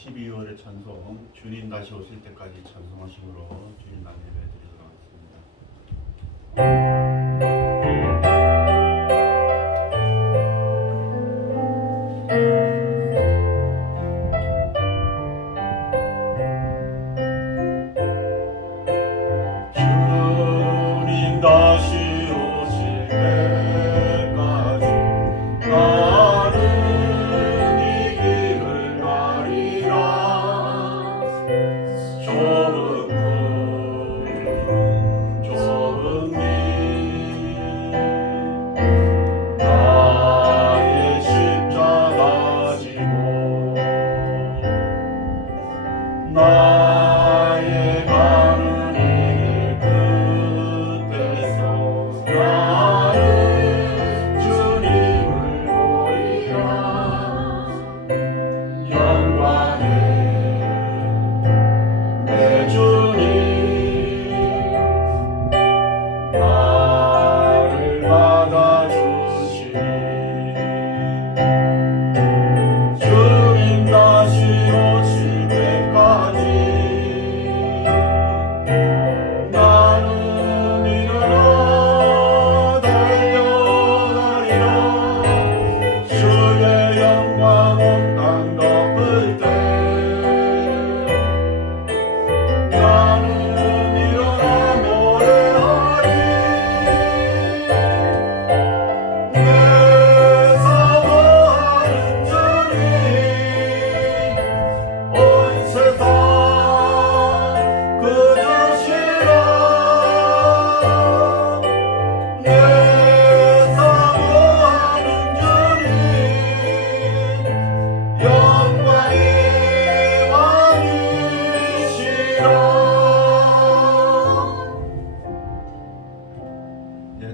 12월의 찬송, 주님 다시 오실 때까지 찬송하심으로 주님 날 예배 드리도록 하겠습니다.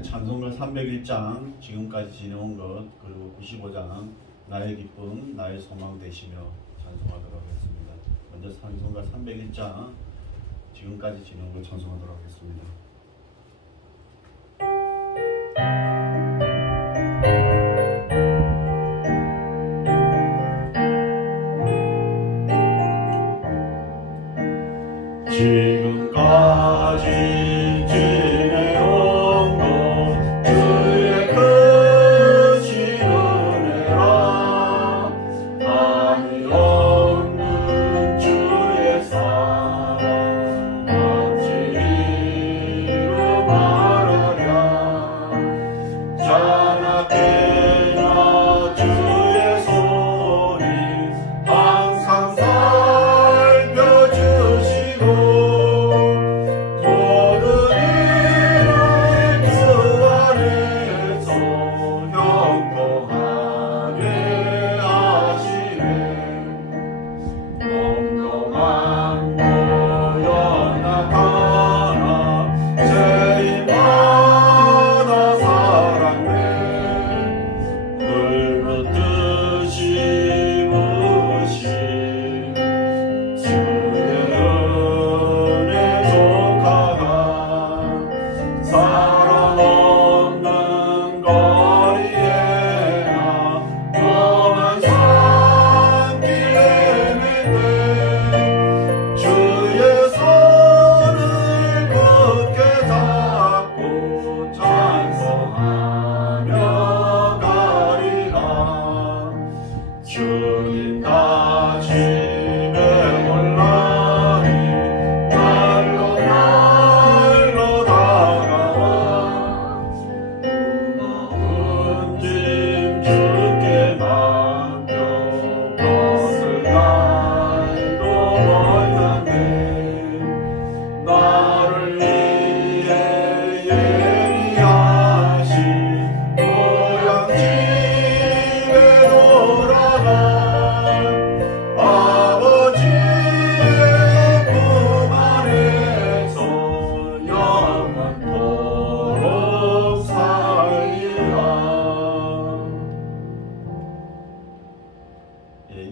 찬송가 301장 지금까지 지내온 것, 그리고 95장 나의 기쁨 나의 소망 되시며 찬송하도록 하겠습니다. 먼저 찬송가 301장 지금까지 지내온 것 찬송하도록 하겠습니다. 지금까지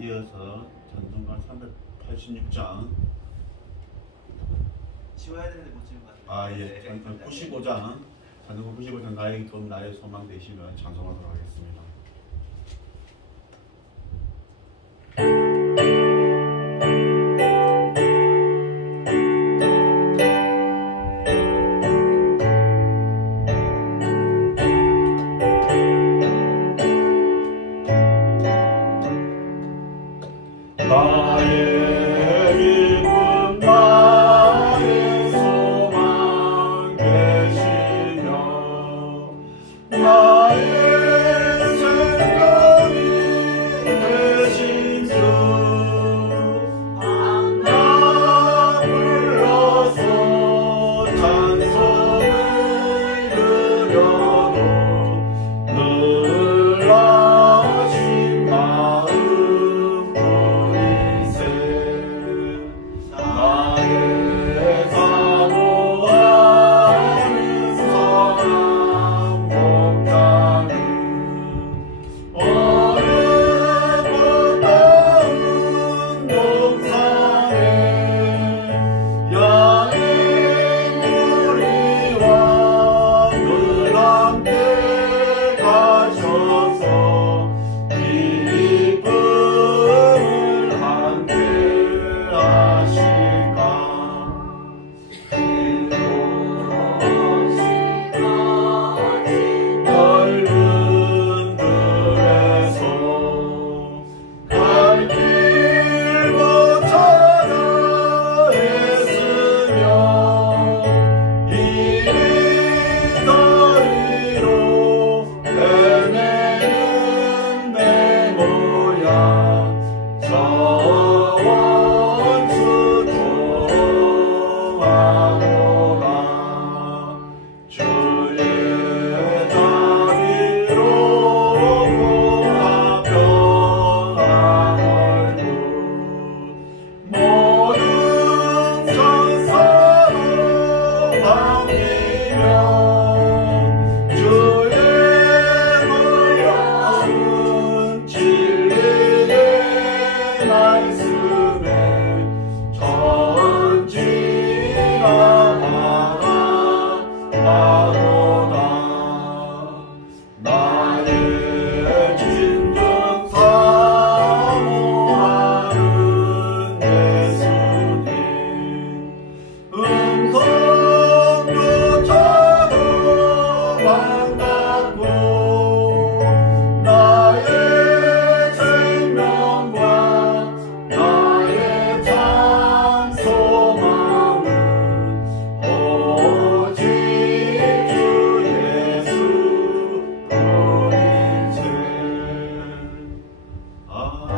이어서 찬송가 386장 지워야 되는데 못 지운 것 같아요. 예. 95장 찬송가 95장 나의 기쁨 나의 소망 되시며 찬송하도록 하겠습니다. 나의 기쁨 나의 소망 되시며 나의 생명이 되신 주 나 불러서 찬송을 드려도 늘 하신 마음 뿐이세 나의 사모하는 선한 목자는 어렵고 더운 동산에 양의 무리와 늘 함께 가셔서 기쁨을 함께 하실까 넓은 들에서 갈 길 못 찾아 애쓰며 이리저리로 헤매는 내 모양 저 원수 조롱하노라 주의 자비로 고가 변한 얼굴 모든 천사로 반기며 주의 놀라운 진리의 말씀에 전진하노다 나의 진정 사모하는 예수님 음성조차도 반갑고 나의 생명과 나의 참 소망은 오직 주 예수 뿐이세 아멘.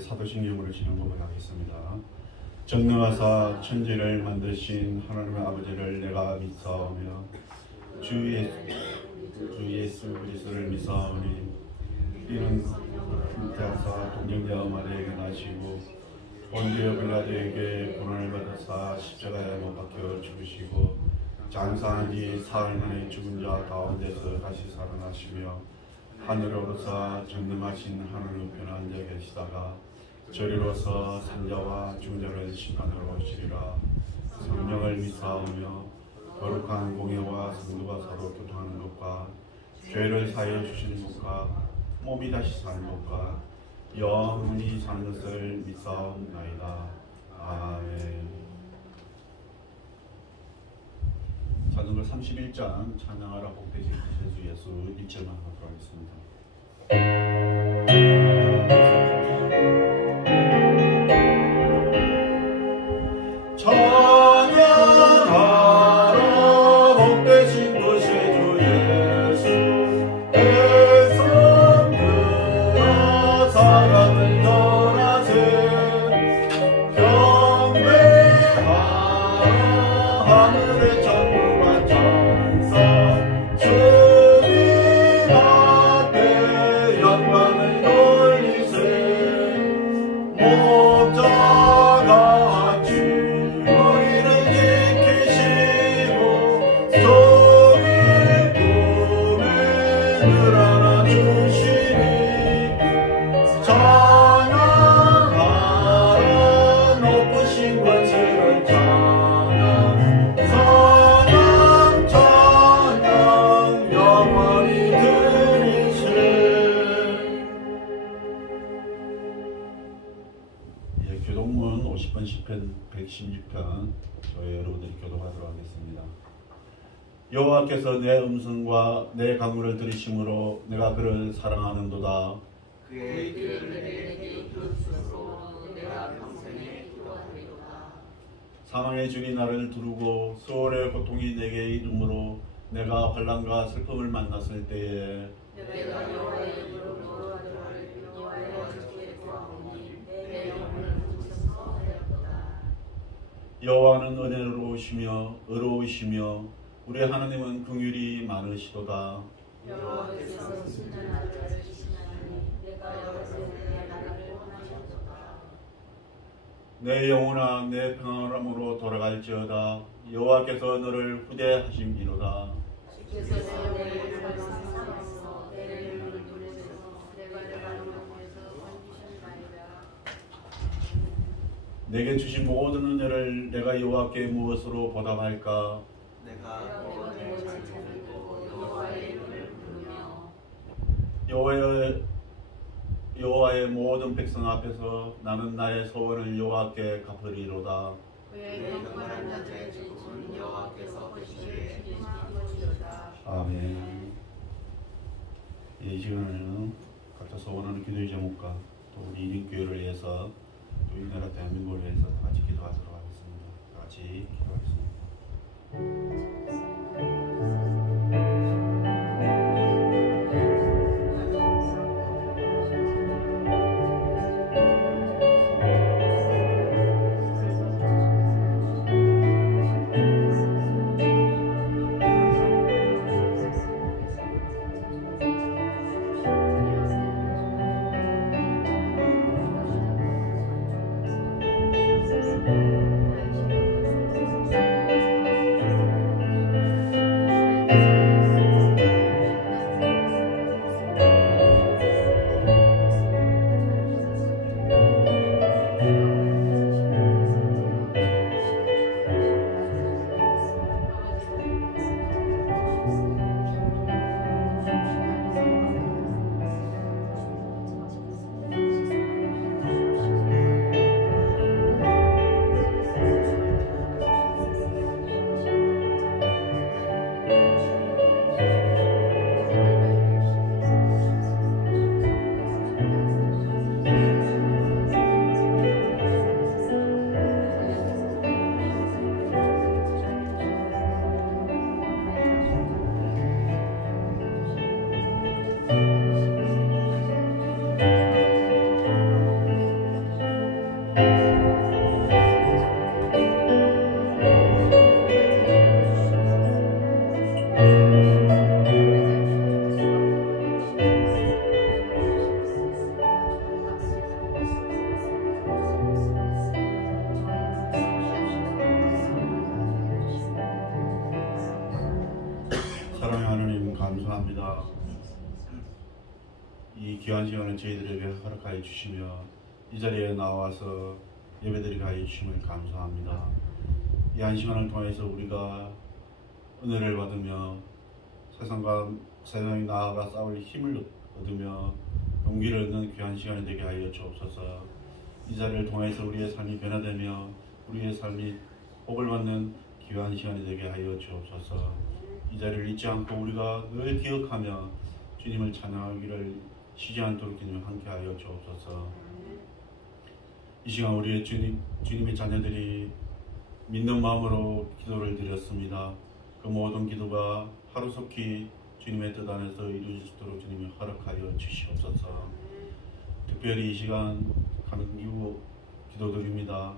사도신경으로 진행법을 하겠습니다. 전능하사 천지를 만드신 하나님의 아버지를 내가 믿사오며 주 예수 그리스도를 믿사오니 이는 대하사 동정되어 마리아에게 나시고 본디오 빌라도에게 고난을 받으사 십자가에 못 박혀 죽으시고 장사한 지 사흘 만에 죽은 자 가운데서 다시 살아나시며 하늘에 오르사 전능하신 하나님 우편에 앉아 계시다가 저리로서 산자와 죽은 자를 심판하러 오시리라. 성령을 믿사오며 거룩한 공예와 성도가 서로 교통하는 것과 죄를 사하여 주시는 것과 몸이 다시 사는 것과 영원히 사는 것을 믿사옵나이다. 아멘. 찬송가 31장 찬양하라 복되신 주 예수 1절만 하도록 하겠습니다. 찬양하라 복되신 것이 주 예수 애성 들어 사랑을 전하세 경배하라 하늘의 천국과 천사 주님 앞에 영광을 돌리세 목자가 같이 우리를 지키시고 소리 꿈에 늘 안아주시니 찬양하라 높으신 권세를 찬양 찬양 영원히 드리세. 교동문 50번 10편 116편 저희 여러분들이 교독하도록 하겠습니다. 여호와께서 내 음성과 내 강구를 들으심으로 내가 그를 사랑하는도다. 그의 길을 내게 비추소서. 내가 평생에 기도하리로다. 사망의 주이 나를 두르고 수월의 고통이 내게 이름으로 내가 환난과 슬픔을 만났을 때에 내가 여호와의 이름으로 기도하리. 여호와의 주께 구하오니 내 영혼을 부르셔서 하였도다. 여호와는 은혜로우시며 의로우시며 우리 하나님은 긍휼이 많으시도다. 여호와께서 신전하를 찾으시나니 내가 여호와의 나라를 원하셨도다. 내 영혼아 내 평안함으로 돌아갈지어다. 여호와께서 너를 후대하심이로다. 주께서 내 살상에서 내 눈을 누르셔서 내가 가는 곳에서 건지셨나이다. 내게 주신 모든 은혜를 내가 여호와께 무엇으로 보답할까? 내가 내 자체를 보고 여호와의 이름을 부르며 여호와의 모든 백성 앞에서 나는 나의 소원을 여호와께 갚으리로다. 그의 경건한 자들의 죽음은 여호와께서 보시기에 기쁘신 것이로다. 아멘. 이 시간에는 각자 소원하는 기도의 제목과 또 우리 이민교회를 위해서 또 이 나라 대한민국을 위해서 다 같이 기도하도록 하겠습니다. 다 같이 기도하겠습니다. 사랑의 하나님 감사합니다. 이 귀한 시간을 저희들에게 허락하여 주시며 이 자리에 나와서 예배드리게 하여 주심을 감사합니다. 이 한 시간을 통해서 우리가 은혜를 받으며 세상이 나아가 싸울 힘을 얻으며 용기를 얻는 귀한 시간이 되게 하여 주옵소서. 이 자리를 통해서 우리의 삶이 변화되며 우리의 삶이 복을 받는 귀한 시간이 되게 하여 주옵소서. 이 자리를 잊지 않고 우리가 늘 기억하며 주님을 찬양하기를 쉬지 않도록 주님 함께하여 주옵소서. 이 시간 우리의 주님의 자녀들이 믿는 마음으로 기도를 드렸습니다. 그 모든 기도가 하루속히 주님의 뜻 안에서 이루어지도록 주님이 허락하여 주시옵소서. 특별히 이 시간 감기후 기도드립니다.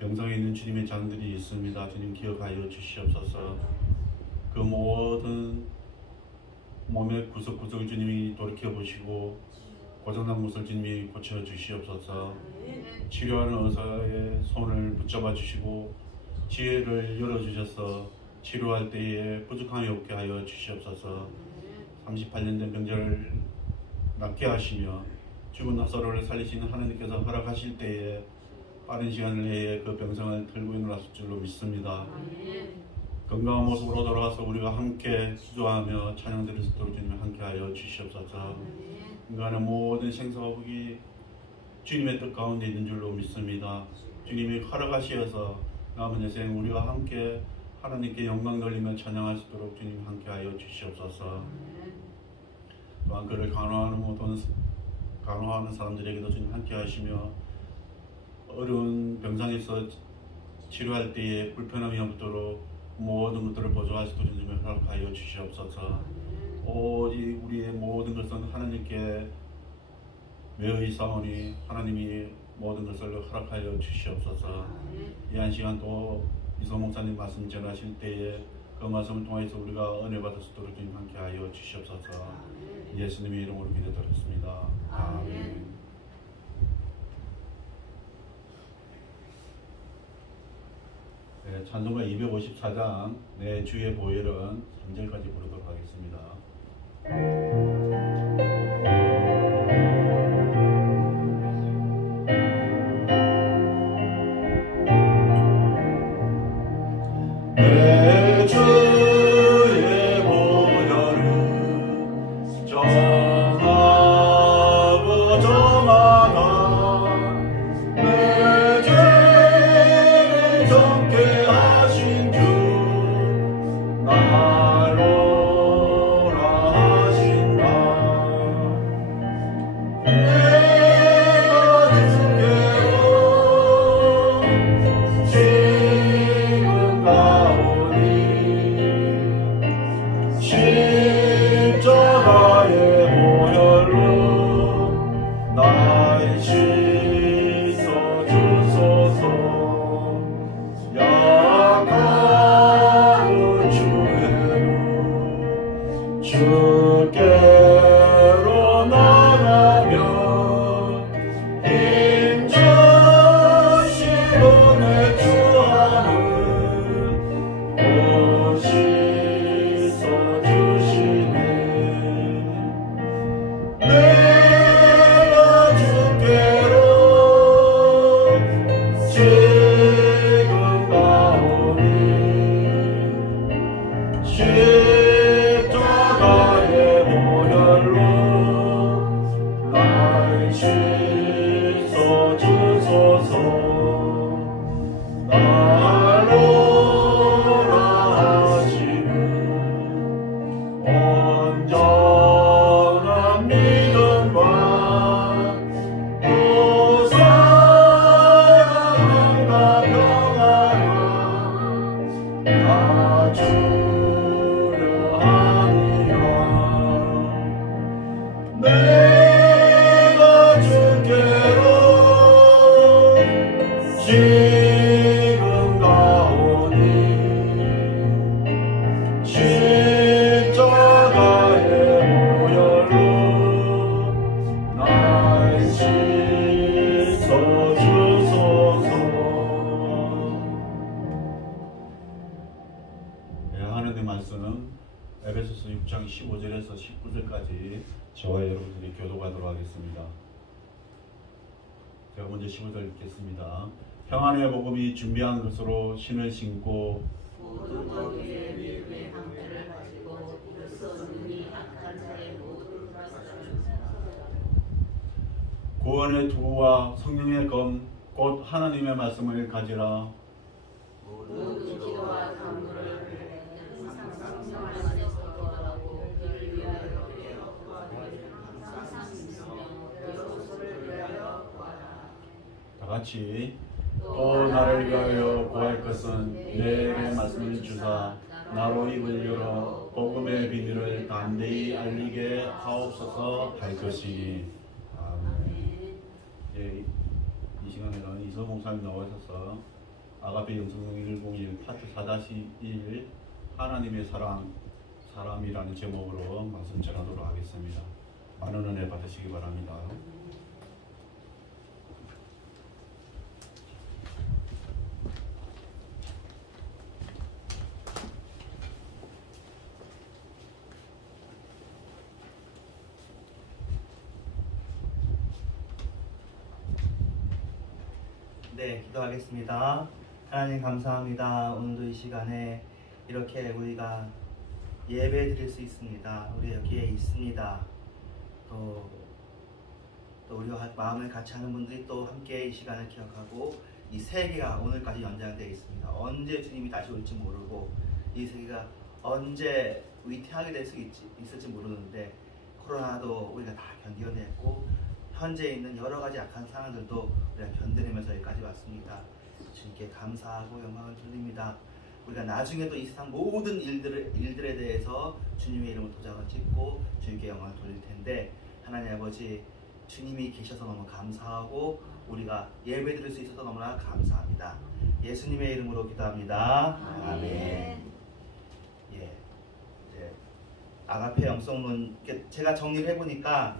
병상에 있는 주님의 자녀들이 있습니다. 주님 기억하여 주시옵소서. 그 모든 몸의 구석구석을 주님이 돌이켜보시고 고장난 것을 주님이 고쳐주시옵소서. 치료하는 의사의 손을 붙잡아 주시고 지혜를 열어주셔서 치료할 때에 부족함이 없게 하여 주시옵소서. 38년 된 병자를 낫게 하시며 죽은 나사로를 살리시는 하나님께서 허락하실 때에 빠른 시간 내에 그 병상을 들고 일어났을 줄로 믿습니다. 건강한 모습으로 돌아와서 우리가 함께 기도하며 찬양 드릴 수 있도록 주님 함께하여 주시옵소서. 인간의 모든 생사복이 주님의 뜻 가운데 있는 줄로 믿습니다. 주님이 허락하시어서 남은 인생 우리가 함께 하나님께 영광 돌리며 찬양할 수 있도록 주님 함께하여 주시옵소서. 또한 그를 간호하는 사람들에게도 주님 함께하시며 어려운 병상에서 치료할 때에 불편함이 없도록 모든 것들을 보조할 수 있도록 주님 허락하여 주시옵소서. 오직 우리의 모든 것은 하나님께 매의 사오니 하나님이 모든 것을 허락하여 주시옵소서. 이 한 시간 또 이성 목사님 말씀 전하실 때에 그 말씀을 통해서 우리가 은혜 받을 수 있도록 주님 함께하여 주시옵소서. 예수님의 이름으로 기도드렸습니다. 아멘. 네, 찬송가 254장 내 주의 보혈은 3절까지 부르도록 하겠습니다. 내 주의 보혈은 정하고 정하다 내 죄를 정케 하신 주 나로라 하신다. 내가 주께로 지금 가오니 십자가의 보혈로 나의 씻어 주소서. 약하고 주께로 나가며 힘주시고 내 주함을 씻어 주시네. 내가 주께로 지금 가오니 십자가의 보혈로 날 씻어 주소서. 나로라 하시는 온전한 믿음과 또 사랑과 평안을 다 주려 하니라. 내가 주께로 지금 가오니 십자가의 보혈로 날 씻어 주소서. 하나님의 말씀은 에베소서 6장 15절에서 19절까지 저와 여러분들이 교도하도록 하겠습니다. 제가 먼저 15절 읽겠습니다. 평안의 복음이 준비한 것으로 신을 신고 모든 것 위에 믿음의 방패를 가지고 이로써 눈이 악한 자의 모든 불화사를 구원의 두와 성령의 검 곧 하나님의 말씀을 가지라. 모든 기도와 간구를 항상 성령 안에서 구하고 그를 위하여 항상 믿으며 여호수를 위하여 구하라. 다 같이 또 나를 위하여 구할 것은 내 말씀을 주사 나로 입을 열어 복음의 비밀을 담대히 알리게 하옵소서 할 것이니. 아멘. 이 시간에는 이성 목사님 나오셔서 아가페 영성경 101 파트 4-1 하나님의 사람이라는 제목으로 말씀 전하도록 하겠습니다. 많은 은혜 받으시기 바랍니다. 네, 기도하겠습니다. 하나님 감사합니다. 오늘도 이 시간에 이렇게 우리가 예배 드릴 수 있습니다. 우리 여기에 있습니다. 또 우리와 마음을 같이 하는 분들이 또 함께 이 시간을 기억하고 이 세계가 오늘까지 연장되어 있습니다. 언제 주님이 다시 올지 모르고 이 세계가 언제 위태하게 될 수 있을지 모르는데 코로나도 우리가 다 견뎌냈고 현재 있는 여러 가지 악한 상황들도 우리가 견뎌내면서 여기까지 왔습니다. 주님께 감사하고 영광을 돌립니다. 우리가 나중에도 이 세상 모든 일들에 대해서 주님의 이름을 도장을 찍고 주님께 영광을 돌릴 텐데 하나님 아버지 주님이 계셔서 너무 감사하고 우리가 예배 드릴 수 있어서 너무나 감사합니다. 예수님의 이름으로 기도합니다. 아멘. 예, 이제 아가페 영성론 제가 정리를 해보니까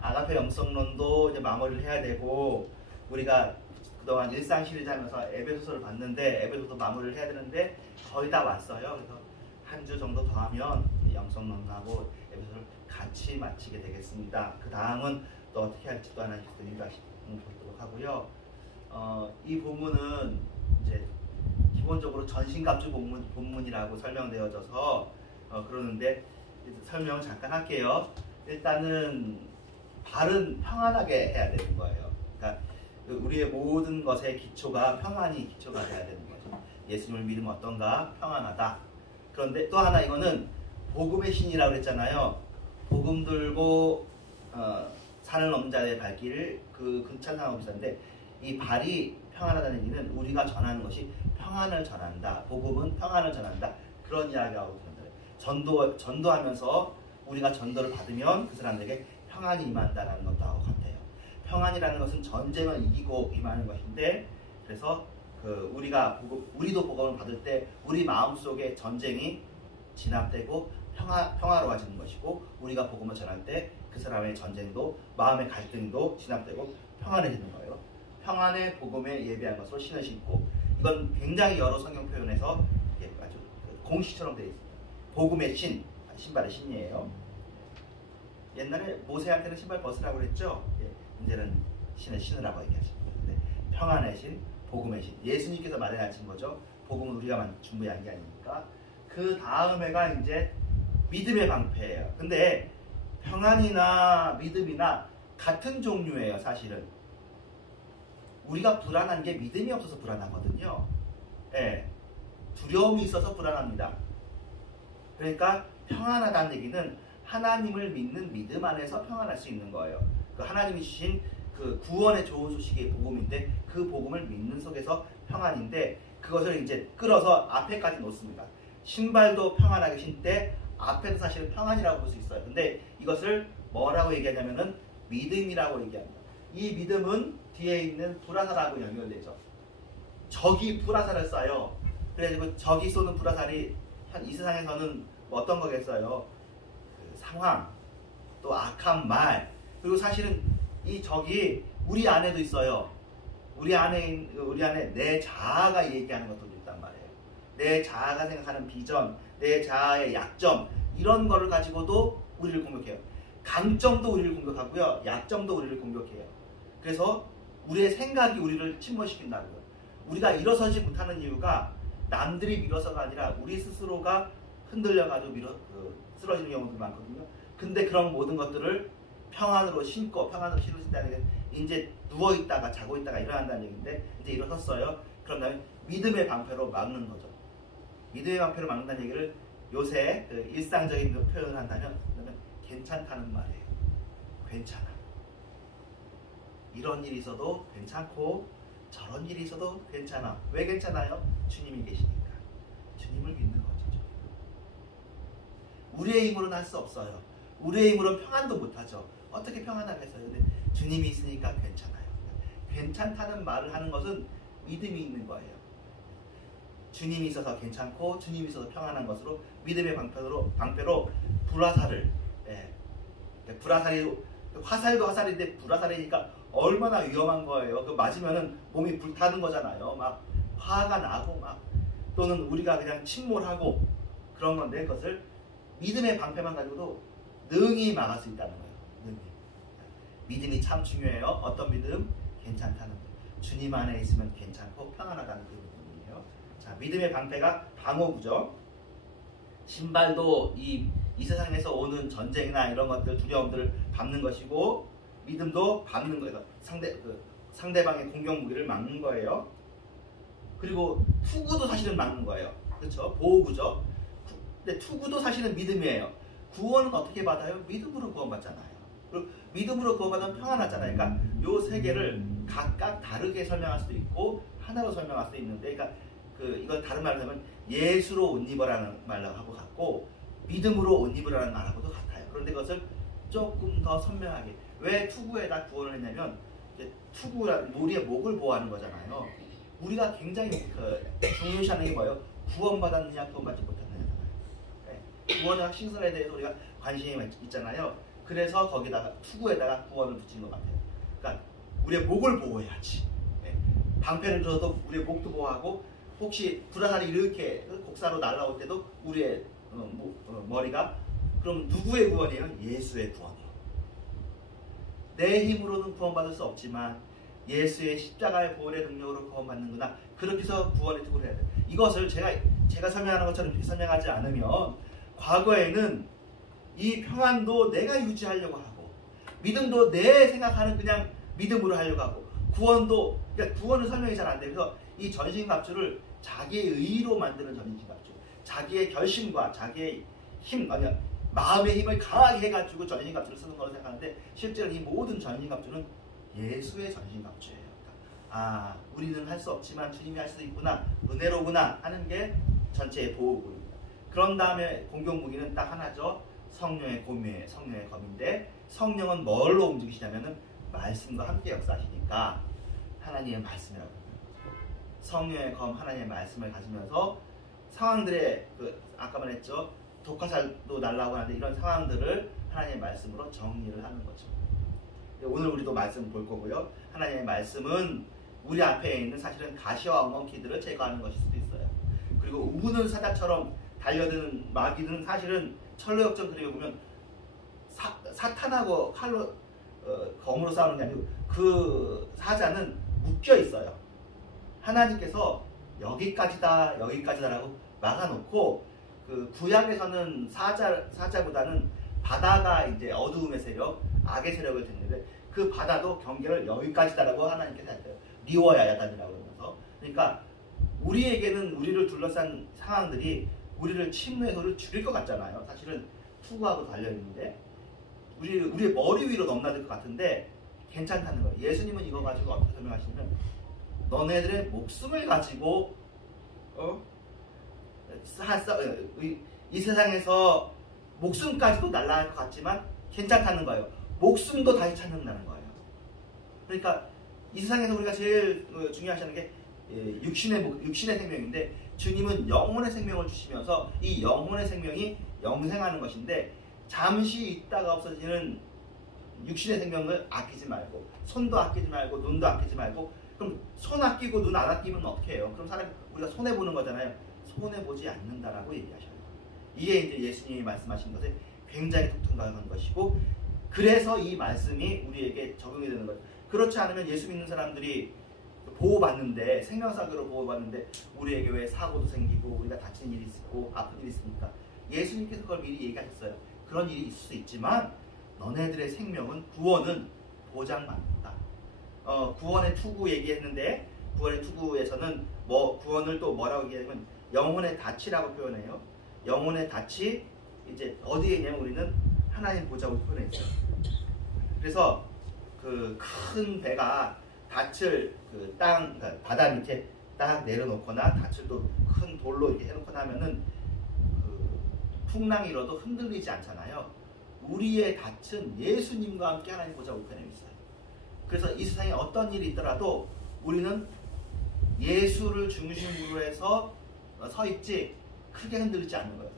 아가페 영성론도 이제 마무리를 해야 되고 우리가 그동안 일상 시리즈 하면서 에베소서를 봤는데 에베소서 마무리를 해야 되는데 거의 다 왔어요. 그래서 한 주 정도 더 하면 영성론하고 에베소서를 같이 마치게 되겠습니다. 그 다음은 또 어떻게 할지 또 하나씩 보도록 하고요. 이 본문은 이제 기본적으로 전신갑주 본문이라고 설명되어져서 그러는데 설명을 잠깐 할게요. 일단은 발은 평안하게 해야 되는 거예요. 그러니까 우리의 모든 것의 기초가 평안이 기초가 돼야 되는 거죠. 예수님을 믿으면 어떤가? 평안하다. 그런데 또 하나 이거는 복음의 신이라고 그랬잖아요. 복음 들고 산을 넘는 자의 발길을 그 찬양하고 있었는데 이 발이 평안하다는 얘기는 우리가 전하는 것이 평안을 전한다. 복음은 평안을 전한다. 그런 이야기하고 있는데 전도하면서 우리가 전도를 받으면 그 사람들에게 평안이 임한다는 것하고 같아요. 평안이라는 것은 전쟁을 이기고 임하는 것인데 그래서 우리도 복음을 받을 때 우리 마음속에 전쟁이 진압되고 평화로워지는 것이고 우리가 복음을 전할 때 그 사람의 전쟁도 마음의 갈등도 진압되고 평안해지는 거예요. 평안의 복음에 예배한 것으로 신을 신고 이건 굉장히 여러 성경 표현에서 아주 공시처럼 되어 있습니다. 복음의 신발의 신이에요. 옛날에 모세한테는 신발 벗으라고 그랬죠. 이제는 신을 신으라고 얘기하시는 거예요. 평안의 신, 복음의 신. 예수님께서 마련하신 거죠. 복음은 우리가 준비한 게 아니니까. 그 다음에가 이제 믿음의 방패예요. 근데 평안이나 믿음이나 같은 종류예요. 사실은 우리가 불안한 게 믿음이 없어서 불안하거든요. 두려움이 있어서 불안합니다. 그러니까 평안하다는 얘기는 하나님을 믿는 믿음 안에서 평안할 수 있는 거예요. 그 하나님이 주신 그 구원의 좋은 소식이 복음인데 그 복음을 믿는 속에서 평안인데 그것을 이제 끌어서 앞에까지 놓습니다. 신발도 평안하게 신때 앞에도 사실은 평안이라고 볼 수 있어요. 근데 이것을 뭐라고 얘기하냐면은 믿음이라고 얘기합니다. 이 믿음은 뒤에 있는 불화살하고 연결되죠. 적이 불화살을 쏴요. 그래가지고 적이 쏘는 불화살이 이 세상에서는 어떤 거겠어요? 그 상황, 또 악한 말, 그리고 사실은 이 적이 우리 안에도 있어요. 우리 안에 내 자아가 얘기하는 것도 있단 말이에요. 내 자아가 생각하는 비전, 내 자아의 약점 이런 거를 가지고도 우리를 공격해요. 강점도 우리를 공격하고요. 약점도 우리를 공격해요. 그래서 우리의 생각이 우리를 침몰시킨다고요. 우리가 일어서지 못하는 이유가 남들이 밀어서가 아니라 우리 스스로가 흔들려가지고 쓰러지는 경우도 많거든요. 근데 그런 모든 것들을 평안으로 신고 평안으로 신을 신다는 게 이제 누워있다가 자고 있다가 일어난다는 얘기인데 이제 일어섰어요. 그런 다음에 믿음의 방패로 막는 거죠. 믿음의 방패로 막는다는 얘기를 요새 일상적인 표현을 한다면 괜찮다는 말이에요. 괜찮아. 이런 일이 있어도 괜찮고 저런 일이 있어도 괜찮아. 왜 괜찮아요? 주님이 계시니까. 주님을 믿는 거죠. 우리의 힘으로는 할 수 없어요. 우리의 힘으로는 평안도 못하죠. 어떻게 평안하겠어요? 근데 주님이 있으니까 괜찮아요. 괜찮다는 말을 하는 것은 믿음이 있는 거예요. 주님이 있어서 괜찮고 주님이 있어서 평안한 것으로 믿음의 방패로 불화살을 불화살이 화살도 화살인데 불화살이니까 얼마나 위험한 거예요. 그 맞으면은 몸이 불타는 거잖아요. 막 화가 나고 막 또는 우리가 그냥 침몰하고 그런 건데 그것을 믿음의 방패만 가지고도 능히 막을 수 있다는 거예요. 능히. 믿음이 참 중요해요. 어떤 믿음? 괜찮다는 믿음. 주님 안에 있으면 괜찮고 평안하다는 그 믿음이에요. 자, 믿음의 방패가 방어구죠. 신발도 이 세상에서 오는 전쟁이나 이런 것들 두려움들을 밟는 것이고 믿음도 밟는 거예요. 상대방의 공격 무기를 막는 거예요. 그리고 투구도 사실은 막는 거예요. 그렇죠? 보호구죠. 근데 투구도 사실은 믿음이에요. 구원은 어떻게 받아요? 믿음으로 구원받잖아요. 그리고 믿음으로 구원받으면 평안하잖아요. 그러니까 요 세 개를 각각 다르게 설명할 수도 있고 하나로 설명할 수도 있는데, 그러니까 이건 다른 말로 하면 예수로 옷 입어라는 말하고 같고 믿음으로 옷 입으라는 말하고도 같아요. 그런데 그것을 조금 더 선명하게, 왜 투구에다 구원을 했냐면 투구라 우리의 목을 보호하는 거잖아요. 우리가 굉장히 중요시하는 게 뭐예요? 구원받았느냐 구원받지 못했느냐잖아요. 네. 구원의 확신선에 대해서 우리가 관심이 있잖아요. 그래서 거기다가 투구에다가 구원을 붙인 것 같아요. 그러니까 우리의 목을 보호해야지. 네. 방패를 줘도 우리의 목도 보호하고, 혹시 불화살이 이렇게 곡사로 날아올 때도 우리의 머리가, 그럼 누구의 구원이에요? 예수의 구원이에요. 내 힘으로는 구원받을 수 없지만 예수의 십자가의 보혈의 능력으로 구원받는구나. 그렇게 해서 구원의 투구를 해야 돼요. 이것을 제가 설명하는 것처럼 이렇게 설명하지 않으면 과거에는 이 평안도 내가 유지하려고 하고, 믿음도 내 생각하는 그냥 믿음으로 하려고 하고, 구원도, 그러니까 구원은 설명이 잘 안 돼요. 그래서 이 전신갑주를 자기의 의로 만드는 전신갑주, 자기의 결심과 자기의 힘, 아니야 마음의 힘을 강하게 해가지고 전신갑주를 쓰는 거라고 생각하는데, 실제로 이 모든 전신갑주는 예수의 전신갑주예요. 그러니까 우리는 할 수 없지만 주님이 할 수 있구나, 은혜로구나 하는 게 전체의 보호구입니다. 그런 다음에 공격무기는 딱 하나죠. 성령의 고뇌, 성령의 검인데, 성령은 뭘로 움직이시냐면은 말씀과 함께 역사하시니까 하나님의 말씀이라고 합니다. 성령의 검, 하나님의 말씀을 가지면서 상황들의 아까 말했죠. 독화살도 날라오고 하는데 이런 상황들을 하나님의 말씀으로 정리를 하는 거죠. 오늘 우리도 말씀 볼 거고요. 하나님의 말씀은 우리 앞에 있는 사실은 가시와 엉겅퀴들을 제거하는 것일 수도 있어요. 그리고 우는 사자처럼 달려드는 마귀는 사실은 철로역전 그려보면 사탄하고 칼로 검으로 싸우는 게 아니고 그 사자는 묶여 있어요. 하나님께서 여기까지다 여기까지다라고 막아놓고, 그 구약에서는 사자보다는 바다가 이제 어두움의 세력, 악의 세력을 듣는데 그 바다도 경계를 여기까지다라고 하나님께서 했어요. 리워야 야단이라고 그러면서. 그러니까 우리에게는 우리를 둘러싼 상황들이 우리를 침노해서 우리를 죽일 것 같잖아요. 사실은 투구하고 달려있는데 우리의 머리 위로 넘나들 것 같은데 괜찮다는 거예요. 예수님은 이거 가지고 어떻게 설명하시냐면, 너네들의 목숨을 가지고 이 세상에서 목숨까지도 날아갈 것 같지만 괜찮다는 거예요. 목숨도 다시 찾는다는 거예요. 그러니까 이 세상에서 우리가 제일 중요하시는 게 육신의 생명인데, 주님은 영혼의 생명을 주시면서 이 영혼의 생명이 영생하는 것인데, 잠시 있다가 없어지는 육신의 생명을 아끼지 말고, 손도 아끼지 말고 눈도 아끼지 말고. 그럼 손 아끼고 눈 안 아끼면 어떻게 해요? 그럼 사람 우리가 손해 보는 거잖아요. 손해 보지 않는다라고 얘기하셔요. 이게 이제 예수님이 말씀하신 것에 굉장히 독특한 것이고, 그래서 이 말씀이 우리에게 적용이 되는 거예요. 그렇지 않으면 예수 믿는 사람들이 보호받는데, 생명사고로 보호받는데 우리에게 왜 사고도 생기고 우리가 다치는 일이 있고 아픈 일이 있습니까? 예수님께서 그걸 미리 얘기하셨어요. 그런 일이 있을 수 있지만 너네들의 생명은, 구원은 보장받는다. 구원의 투구 얘기했는데, 구원의 투구에서는 구원을 또 뭐라고 얘기하냐면 영혼의 닻이라고 표현해요. 영혼의 닻이 이제 어디에 있냐면 우리는 하나님 보좌로 표현했어요. 그래서 그 큰 배가 닻을 그러니까 바다 밑에 딱 내려놓거나 닻을 또 큰 돌로 이렇게 해놓거나 하면은 풍랑이 일어도 흔들리지 않잖아요. 우리의 닻은 예수님과 함께 하나님 보좌 우편에 있어요. 그래서 이 세상에 어떤 일이 있더라도 우리는 예수를 중심으로 해서 서 있지 크게 흔들리지 않는 거예요.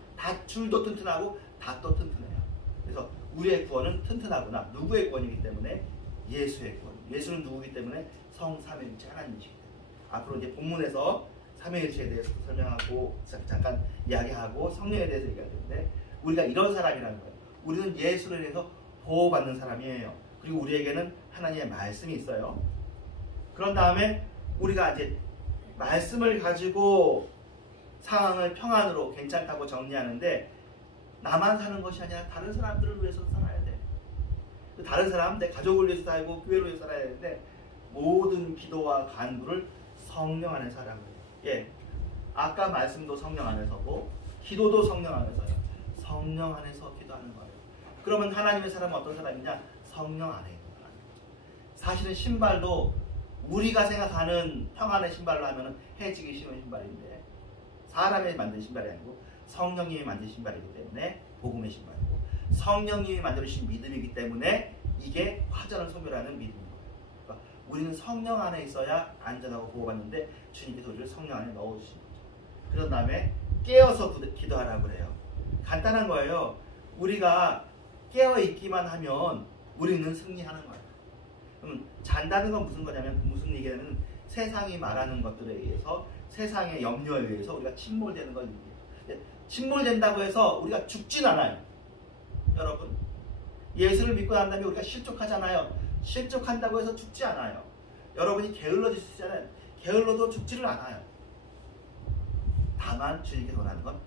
줄도 튼튼하고 닷도 튼튼해요. 그래서 우리의 구원은 튼튼하구나. 누구의 구원이기 때문에? 예수의 구원. 예수는 누구이기 때문에? 성삼위일체 하나님이시기 때문에. 앞으로 이제 본문에서 삼위일체에 대해서 설명하고 잠깐 이야기하고 성령에 대해서 얘기할 텐데, 우리가 이런 사람이라는 거예요. 우리는 예수를 위해서 보호받는 사람이에요. 그리고 우리에게는 하나님의 말씀이 있어요. 그런 다음에 우리가 이제 말씀을 가지고 상황을 평안으로 괜찮다고 정리하는데, 나만 사는 것이 아니라 다른 사람들을 위해서 살아야 돼. 다른 사람, 내 가족을 위해서 살고 교회를 위해서 살아야 되는데, 모든 기도와 간구를 성령 안에 살아야 돼요. 예, 아까 말씀도 성령 안에서고 기도도 성령 안에서요. 성령 안에서 기도하는 거예요. 그러면 하나님의 사람은 어떤 사람이냐? 성령 안에 있는 사람이죠. 사실은 신발도 우리가 생각하는 평안의 신발로 하면 해지기 쉬운 신발인데 사람이 만든 신발이 아니고 성령님이 만든 신발이기 때문에 복음의 신발이고 성령님이 만들어주신 믿음이기 때문에 이게 화전을 소멸하는 믿음인 거예요. 그러니까 우리는 성령 안에 있어야 안전하고 보호받는데 주님께서 우리를 성령 안에 넣어주신 거죠. 그런 다음에 깨어서 기도하라고 그래요. 간단한 거예요. 우리가 깨어있기만 하면 우리는 승리하는 거예요. 그럼 잔다는 건 무슨 거냐면 무슨 얘기냐면 세상이 말하는 것들에 의해서 세상의 염려에 의해서 우리가 침몰되는 걸 얘기해요. 침몰된다고 해서 우리가 죽진 않아요. 여러분 예수를 믿고 난 다음에 우리가 실족하잖아요. 실족한다고 해서 죽지 않아요. 여러분이 게을러질 수 있잖아요. 게을러도 죽지를 않아요. 다만 주님께서 원하는 건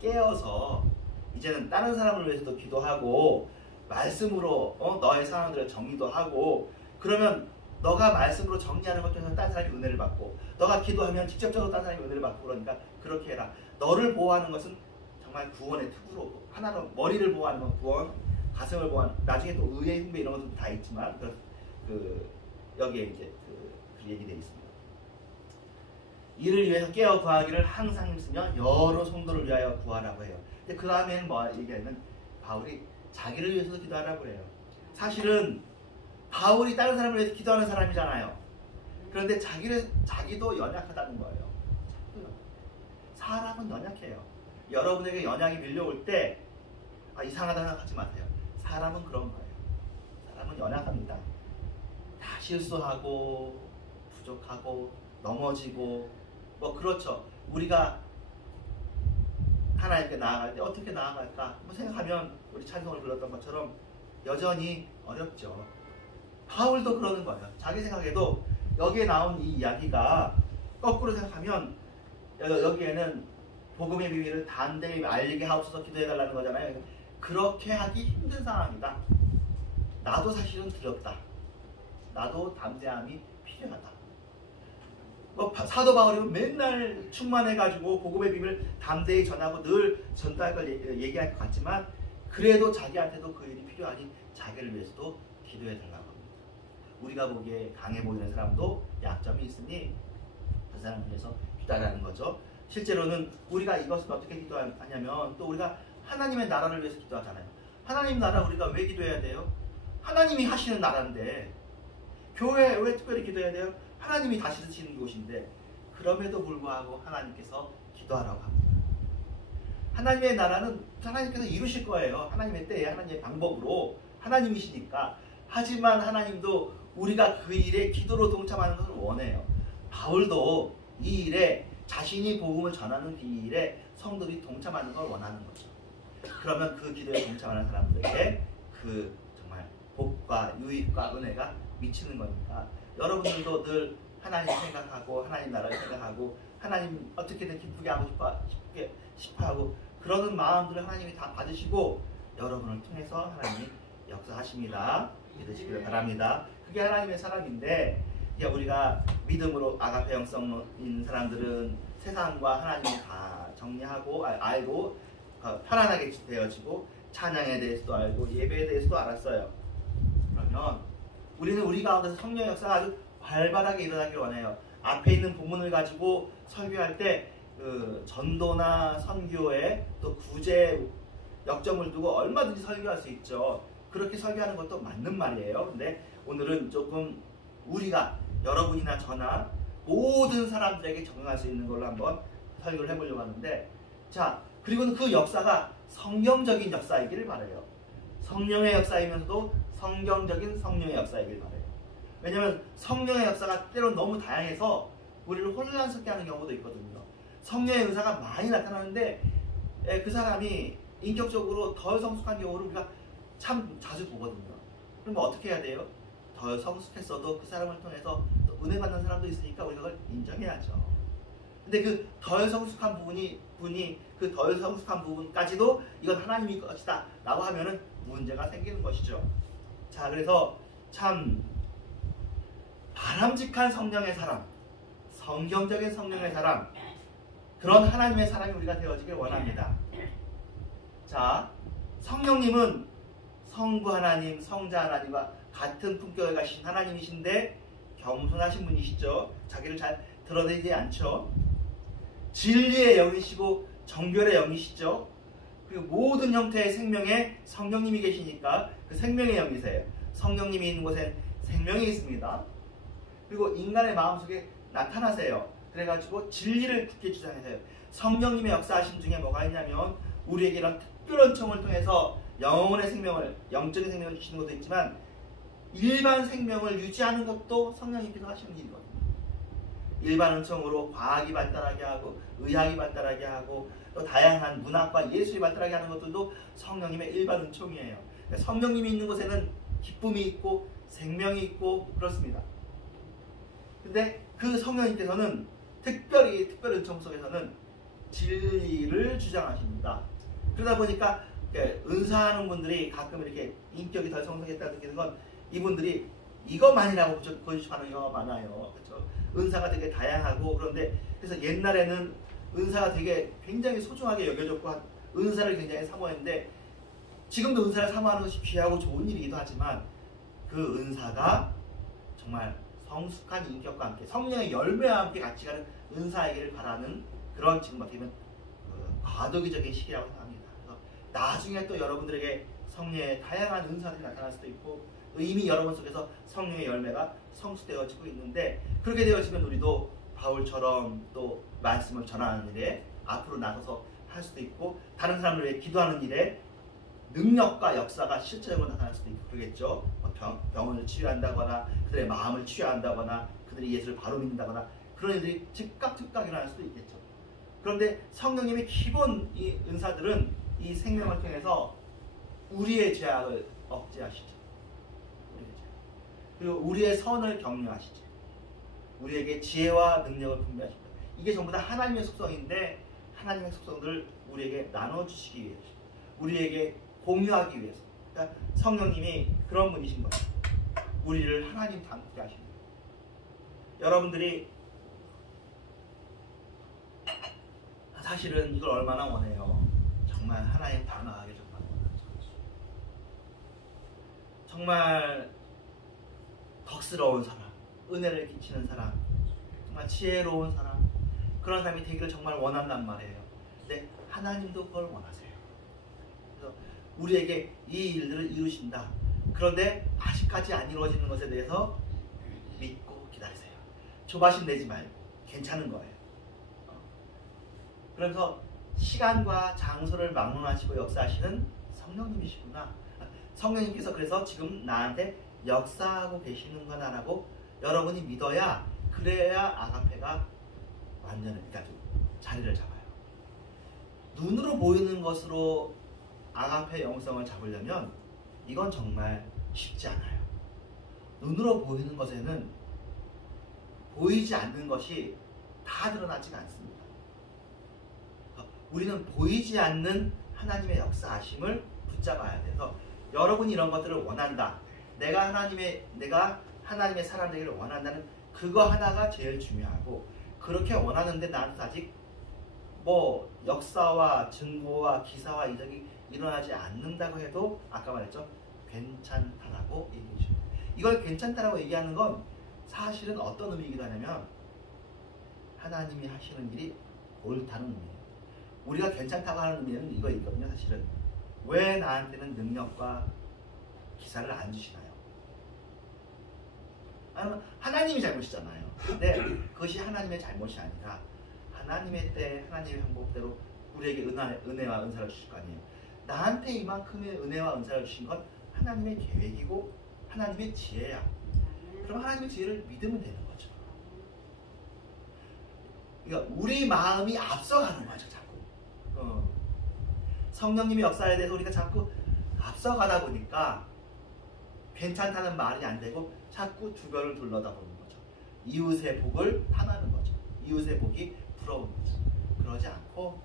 깨어서 이제는 다른 사람을 위해서도 기도하고 말씀으로 너의 상황들을 정리도 하고 그러면 너가 말씀으로 정리하는 것 통해서 다른 사람이 은혜를 받고 너가 기도하면 직접적으로 다른 사람이 은혜를 받고 그러니까 그렇게 해라. 너를 보호하는 것은 정말 구원의 특구로 하나로 머리를 보호하는 건 구원, 가슴을 보호하는 나중에 또 의의 흉배 이런 것도 다 있지만 여기에 이제 그 얘기되어 있습니다. 이를 위해서 깨어 구하기를 항상 힘쓰며 여러 성도를 위하여 구하라고 해요. 근데 그 다음에는 뭐 얘기하면 바울이 자기를 위해서도 기도하라고 해요. 사실은 바울이 다른 사람을 위해서 기도하는 사람이잖아요. 그런데 자기도 연약하다는 거예요. 사람은 연약해요. 여러분에게 연약이 밀려올 때 이상하다 생각하지 마세요. 사람은 그런 거예요. 사람은 연약합니다. 다 실수하고 부족하고 넘어지고 뭐 그렇죠. 우리가 하나님께 나아갈 때 어떻게 나아갈까 생각하면 우리 찬송을 불렀던 것처럼 여전히 어렵죠. 바울도 그러는 거예요. 자기 생각에도 여기에 나온 이 이야기가 거꾸로 생각하면 여기에는 복음의 비밀을 담대히 알리게 하옵소서 기도해달라는 거잖아요. 그렇게 하기 힘든 상황이다. 나도 사실은 두렵다. 나도 담대함이 필요하다. 사도 바울이 맨날 충만해가지고 복음의 비밀을 담대히 전하고 늘 전달할 걸 얘기할 것 같지만 그래도 자기한테도 그 일이 필요하니 자기를 위해서도 기도해달라고 합니다. 우리가 보기에 강해 보이는 사람도 약점이 있으니 그 사람을 위해서 기도하라는 거죠. 실제로는 우리가 이것을 어떻게 기도하냐면 또 우리가 하나님의 나라를 위해서 기도하잖아요. 하나님 나라 우리가 왜 기도해야 돼요? 하나님이 하시는 나라인데 교회 왜 특별히 기도해야 돼요? 하나님이 다스리시는 곳인데 그럼에도 불구하고 하나님께서 기도하라고 합니다. 하나님의 나라는 하나님께서 이루실 거예요. 하나님의 때에 하나님의 방법으로 하나님이시니까. 하지만 하나님도 우리가 그 일에 기도로 동참하는 것을 원해요. 바울도 이 일에 자신이 복음을 전하는 이 일에 성도들이 동참하는 걸 원하는 거죠. 그러면 그 기도에 동참하는 사람들에게 그 정말 복과 유익과 은혜가 미치는 거니까 여러분들도 늘 하나님 생각하고 하나님 나라를 생각하고 하나님 어떻게든 기쁘게 하고 싶어 하고 그러는 마음들을 하나님이 다 받으시고 여러분을 통해서 하나님이 역사하십니다. 믿으시기를 바랍니다. 그게 하나님의 사랑인데 우리가 믿음으로 아가페 영성 있는 사람들은 세상과 하나님을 다 정리하고 알고 편안하게 되어지고 찬양에 대해서도 알고 예배에 대해서도 알았어요. 그러면 우리는 우리 가운데서 성령의 역사가 아주 활발하게 일어나길 원해요. 앞에 있는 본문을 가지고 설교할 때 전도나 선교에 또 구제 역점을 두고 얼마든지 설교할 수 있죠. 그렇게 설교하는 것도 맞는 말이에요. 근데 오늘은 조금 우리가 여러분이나 저나 모든 사람들에게 적용할 수 있는 걸로 한번 설교를 해보려고 하는데 자 그리고는 그 역사가 성경적인 역사이기를 바라요. 성령의 역사이면서도 성경적인 성령의 역사이길 바라요. 왜냐하면 성령의 역사가 때로는 너무 다양해서 우리를 혼란스럽게 하는 경우도 있거든요. 성령의 의사가 많이 나타나는데 그 사람이 인격적으로 덜 성숙한 경우를 우리가 참 자주 보거든요. 그럼 어떻게 해야 돼요? 덜 성숙했어도 그 사람을 통해서 또 은혜 받는 사람도 있으니까 우리가 그걸 인정해야죠. 근데 그 덜 성숙한 분이 그 덜 성숙한 부분까지도 이건 하나님의 것이다 라고 하면은 문제가 생기는 것이죠. 자 그래서 참 바람직한 성령의 사람, 성경적인 성령의 사람, 그런 하나님의 사람이 우리가 되어지길 원합니다. 자, 성령님은 성부 하나님, 성자 하나님과 같은 품격을 가신 하나님이신데 겸손하신 분이시죠. 자기를 잘 드러내지 않죠. 진리의 영이시고 정결의 영이시죠. 그리고 모든 형태의 생명에 성령님이 계시니까 그 생명의 영이세요. 성령님이 있는 곳엔 생명이 있습니다. 그리고 인간의 마음속에 나타나세요. 그래가지고 진리를 굳게 주장하세요. 성령님의 역사하심 중에 뭐가 있냐면 우리에게 이런 특별한 청을 통해서 영혼의 생명을, 영적인 생명을 주시는 것도 있지만 일반 생명을 유지하는 것도 성령님께서 하시는 일이거든요. 일반 은총으로 과학이 발달하게 하고 의학이 발달하게 하고 또 다양한 문학과 예술이 발달하게 하는 것들도 성령님의 일반 은총이에요. 그러니까 성령님이 있는 곳에는 기쁨이 있고 생명이 있고 그렇습니다. 근데 그 성령님께서는 특별히 특별 은총 속에서는 진리를 주장하십니다. 그러다 보니까 은사하는 분들이 가끔 이렇게 인격이 덜 성숙했다 느끼는 건 이분들이 이것만이라고 보여주시는 경우가 많아요. 그렇죠? 은사가 되게 다양하고 그런데 그래서 옛날에는 은사가 되게 굉장히 소중하게 여겨졌고 은사를 굉장히 사모했는데 지금도 은사를 사모하는 것이 귀하고 좋은 일이기도 하지만 그 은사가 정말 성숙한 인격과 함께 성령의 열매와 함께 같이 가는 은사이기를 바라는 그런 지금 어떻게 보면 과도기적인 시기라고 생각합니다. 그래서 나중에 또 여러분들에게 성령의 다양한 은사들이 나타날 수도 있고 또 이미 여러분 속에서 성령의 열매가 성숙되어지고 있는데 그렇게 되어지면 우리도 바울처럼 또 말씀을 전하는 일에 앞으로 나서서 할 수도 있고 다른 사람을 위해 기도하는 일에 능력과 역사가 실제적으로 나타날 수도 있고 그러겠죠. 병을 치유한다거나 그들의 마음을 치유한다거나 그들이 예수를 바로 믿는다거나 그런 일들이 즉각 일어날 수도 있겠죠. 그런데 성령님의 기본 이 은사들은 이 생명을 통해서 우리의 죄악을 억제하시죠. 우리의 죄악. 그리고 우리의 선을 격려하시죠. 우리에게 지혜와 능력을 분배하십니다. 이게 전부 다 하나님의 속성인데 하나님의 속성들을 우리에게 나눠주시기 위해서 우리에게 공유하기 위해서 그러니까 성령님이 그런 분이신 거예요. 우리를 하나님 닮게 하시는 거예요. 여러분들이 사실은 이걸 얼마나 원해요. 정말 하나님 닮아가게 정말 원하죠. 정말 덕스러운 사람, 은혜를 끼치는 사람, 정말 지혜로운 사람 그런 사람이 되기를 정말 원한단 말이에요. 근데 하나님도 그걸 원하세요. 그래서 우리에게 이 일들을 이루신다. 그런데 아직까지 안 이루어지는 것에 대해서 믿고 기다리세요. 조바심 내지 말고 괜찮은 거예요. 그래서 시간과 장소를 막론하시고 역사하시는 성령님이시구나. 성령님께서 그래서 지금 나한테 역사하고 계시는구나라고 여러분이 믿어야 그래야 아가페가 완전히 자리를 잡아요. 눈으로 보이는 것으로 아가페 영성을 잡으려면 이건 정말 쉽지 않아요. 눈으로 보이는 것에는 보이지 않는 것이 다 드러나지가 않습니다. 우리는 보이지 않는 하나님의 역사하심을 붙잡아야 돼서 여러분이 이런 것들을 원한다. 내가 하나님의 사람 되기를 원한다는 그거 하나가 제일 중요하고 그렇게 원하는데 나한테 아직 뭐 역사와 증거와 기사와 이적이 일어나지 않는다고 해도 아까 말했죠. 괜찮다라고 얘기해 주십니다. 이걸 괜찮다라고 얘기하는 건 사실은 어떤 의미이기도 하냐면 하나님이 하시는 일이 옳다는 의미예요. 우리가 괜찮다고 하는 의미는 이거 있거든요. 사실은 왜 나한테는 능력과 기사를 안 주시나요? 아니면 하나님이 잘못이잖아요. 근데 그것이 하나님의 잘못이 아니라 하나님의 때 하나님의 방법대로 우리에게 은혜와 은사를 주실 거 아니에요. 나한테 이만큼의 은혜와 은사를 주신 건 하나님의 계획이고 하나님의 지혜야. 그럼 하나님의 지혜를 믿으면 되는 거죠. 그러니까 우리 마음이 앞서가는 거죠. 자꾸 성령님의 역사에 대해서 우리가 자꾸 앞서가다 보니까 괜찮다는 말이 안 되고 자꾸 주변을 둘러다보는 거죠. 이웃의 복을 탐하는 거죠. 이웃의 복이 부러운 거죠. 그러지 않고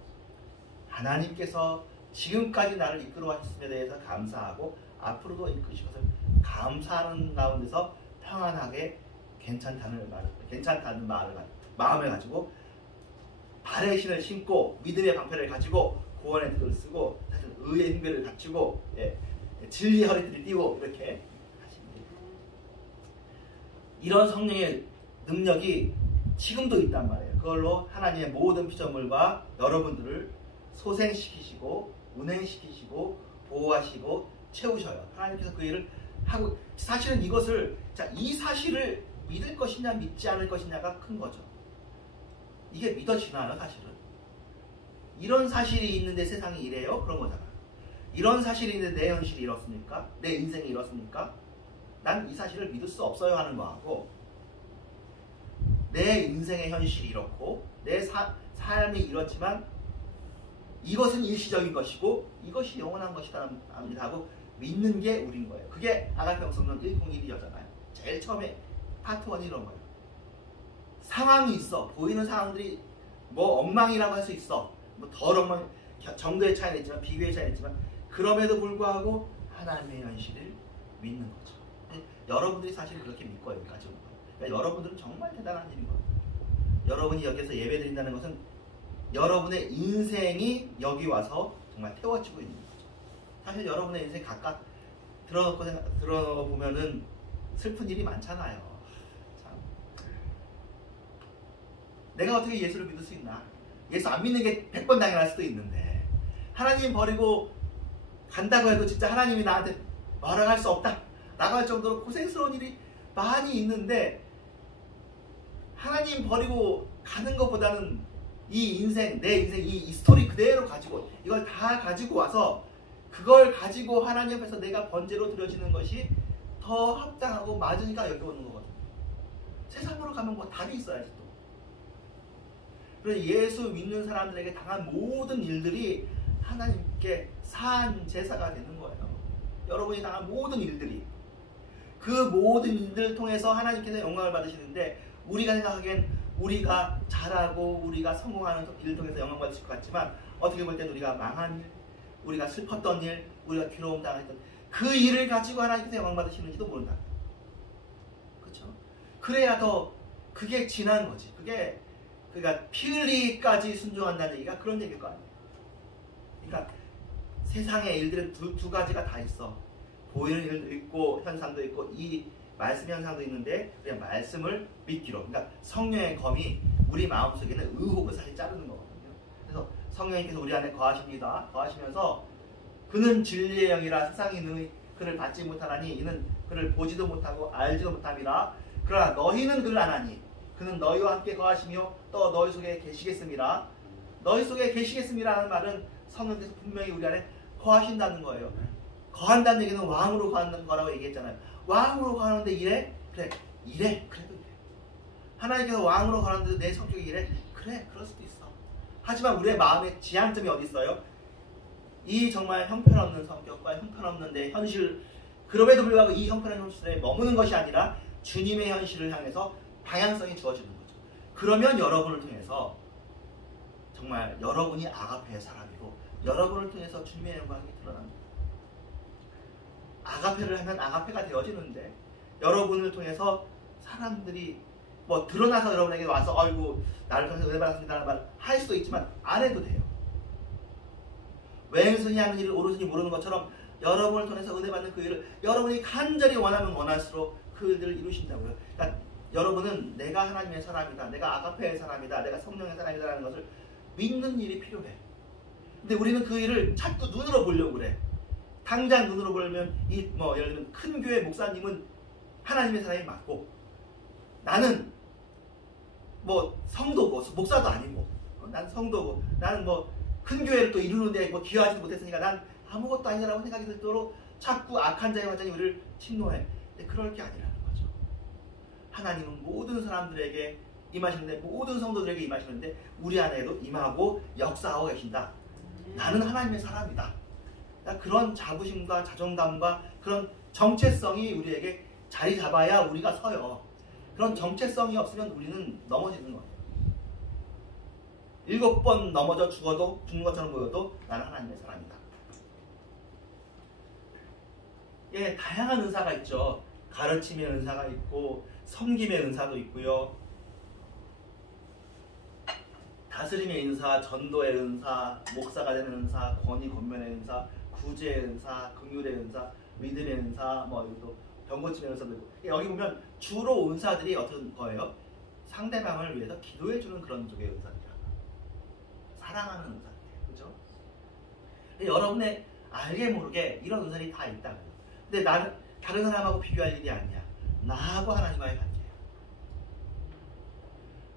하나님께서 지금까지 나를 이끌어 하셨음에 대해서 감사하고 앞으로도 이끄실 것을 감사하는 가운데서 평안하게 괜찮다는 말을 마음을 가지고 발의 신을 신고 믿음의 방패를 가지고 구원의 득을 쓰고 사실 의의 힘별을 갖추고 진리의 허리띠를 띠고 이렇게 하시면 됩니다. 이런 성령의 능력이 지금도 있단 말이에요. 그걸로 하나님의 모든 피조물과 여러분들을 소생시키시고 운행시키시고 보호하시고 채우셔요. 하나님께서 그 일을 하고 사실은 이것을 이 사실을 믿을 것이냐 믿지 않을 것이냐가 큰 거죠. 이게 믿어지나요? 사실은 이런 사실이 있는데 세상이 이래요? 그런 거잖아. 이런 사실이 있는데 내 현실이 이렇습니까? 내 인생이 이렇습니까? 난 이 사실을 믿을 수 없어요 하는 거하고 내 인생의 현실이 이렇고 내 삶이 이렇지만 이것은 일시적인 것이고 이것이 영원한 것이다 하고 믿는 게 우린 거예요. 그게 아가페 영성론 101이었잖아요. 제일 처음에 파트 1이 이런 거예요. 상황이 있어. 보이는 상황들이 뭐 엉망이라고 할 수 있어. 뭐 덜 엉망, 정도의 차이는 있지만 비교의 차이는 있지만 그럼에도 불구하고 하나님의 현실을 믿는 거죠. 여러분들이 사실 그렇게 믿고 여기까지 온 거예요. 그러니까 여러분들은 정말 대단한 일인 거예요. 여러분이 여기서 예배 드린다는 것은 여러분의 인생이 여기 와서 정말 태워지고 있는 거죠. 사실 여러분의 인생 각각 들어보면은 슬픈 일이 많잖아요. 참. 내가 어떻게 예수를 믿을 수 있나? 예수 안 믿는 게 100번 당연할 수도 있는데 하나님 버리고 간다고 해도 진짜 하나님이 나한테 뭐라고 할 수 없다 라고 할 정도로 고생스러운 일이 많이 있는데 하나님 버리고 가는 것보다는 이 인생, 내 인생, 이 스토리 그대로 가지고 이걸 다 가지고 와서 그걸 가지고 하나님 앞에서 내가 번제로 드려지는 것이 더 합당하고 맞으니까 여기 오는 거거든요. 세상으로 가면 뭐 답이 있어야지 또. 그래서 예수 믿는 사람들에게 당한 모든 일들이 하나님께 산 제사가 되는 거예요. 여러분이 당한 모든 일들이 그 모든 일들을 통해서 하나님께서 영광을 받으시는데 우리가 생각하기엔 우리가 잘하고 우리가 성공하는 일을 통해서 영광 받으실 것 같지만 어떻게 볼 때는 우리가 망한 일, 우리가 슬펐던 일, 우리가 괴로움 당했던 그 일을 가지고 하나님께서 영광 받으시는지도 모른다. 그렇죠? 그래야 더 그게 진한 거지. 그게 그러니까 피 흘리기까지 순종한다는 얘기가 그런 얘기일 거 아니에요. 그러니까 세상의 일들은 두 가지가 다 있어. 보이는 일도 있고 현상도 있고 이 말씀 현상도 있는데 우리가 말씀을 믿기로 그러니까 성령의 검이 우리 마음속에는 의혹을 사실 자르는 거거든요. 그래서 성령님께서 우리 안에 거하십니다. 거하시면서 그는 진리의 영이라 세상이 능히 그를 받지 못하나니 이는 그를 보지도 못하고 알지도 못함이라. 그러나 너희는 그를 아나니 그는 너희와 함께 거하시며 또 너희 속에 계시겠습니다. 너희 속에 계시겠습니다라는 말은 성령께서 분명히 우리 안에 거하신다는 거예요. 거한다는 얘기는 왕으로 거하는 거라고 얘기했잖아요. 왕으로 거하는데 이래? 그래. 이래. 그래도 이래. 하나님께서 왕으로 거하는데 내 성격이 이래? 그래. 그럴 수도 있어. 하지만 우리의 마음의 지향점이 어디 있어요? 이 정말 형편없는 성격과 형편없는 내 현실 그럼에도 불구하고 이 형편없는 현실에 머무는 것이 아니라 주님의 현실을 향해서 방향성이 주어지는 거죠. 그러면 여러분을 통해서 정말 여러분이 아가페의 사람이고 여러분을 통해서 주님의 영광이 드러납니다. 아가페를 하면 아가페가 되어지는데 여러분을 통해서 사람들이 뭐 드러나서 여러분에게 와서 아이고 나를 통해서 은혜 받았습니다라는 말 할 수도 있지만 안 해도 돼요. 왼손이 하는 일을 오른손이 모르는 것처럼 여러분을 통해서 은혜 받는 그 일을 여러분이 간절히 원하면 원할수록 그 일들을 이루신다고요. 그러니까 여러분은 내가 하나님의 사람이다, 내가 아가페의 사람이다, 내가 성령의 사람이다라는 것을 믿는 일이 필요해. 근데 우리는 그 일을 자꾸 눈으로 보려고 그래. 당장 눈으로 보려면 예를 들면 큰 교회 목사님은 하나님의 사람이 맞고 나는 뭐 성도고 목사도 아니고 난 성도고 나는 뭐 큰 교회를 또 이루는데 뭐 기여하지도 못했으니까 난 아무것도 아니라고 생각이 들도록 자꾸 악한 자의 완전히 우리를 침노해. 근데 그럴 게 아니라는 거죠. 하나님은 모든 사람들에게 임하시는데 모든 성도들에게 임하시는데 우리 안에도 임하고 역사하고 계신다. 나는 하나님의 사람이다. 그런 자부심과 자존감과 그런 정체성이 우리에게 자리 잡아야 우리가 서요. 그런 정체성이 없으면 우리는 넘어지는 거예요. 7번 넘어져 죽어도 죽는 것처럼 보여도 나는 하나님의 사람이다. 예, 다양한 은사가 있죠. 가르침의 은사가 있고 섬김의 은사도 있고요. 다스림의 은사, 전도의 은사, 목사가 되는 은사, 권위 권면의 은사, 구제의 은사, 긍휼의 은사, 믿음의 은사, 뭐 또 병고침의 은사도 있고, 여기 보면 주로 은사들이 어떤 거예요? 상대방을 위해서 기도해주는 그런 쪽의 은사들이야. 사랑하는 은사들이에요. 그죠? 여러분의 알게 모르게 이런 은사들이 다 있다. 근데 나는 다른 사람하고 비교할 일이 아니야. 나하고 하나님과의 관계야.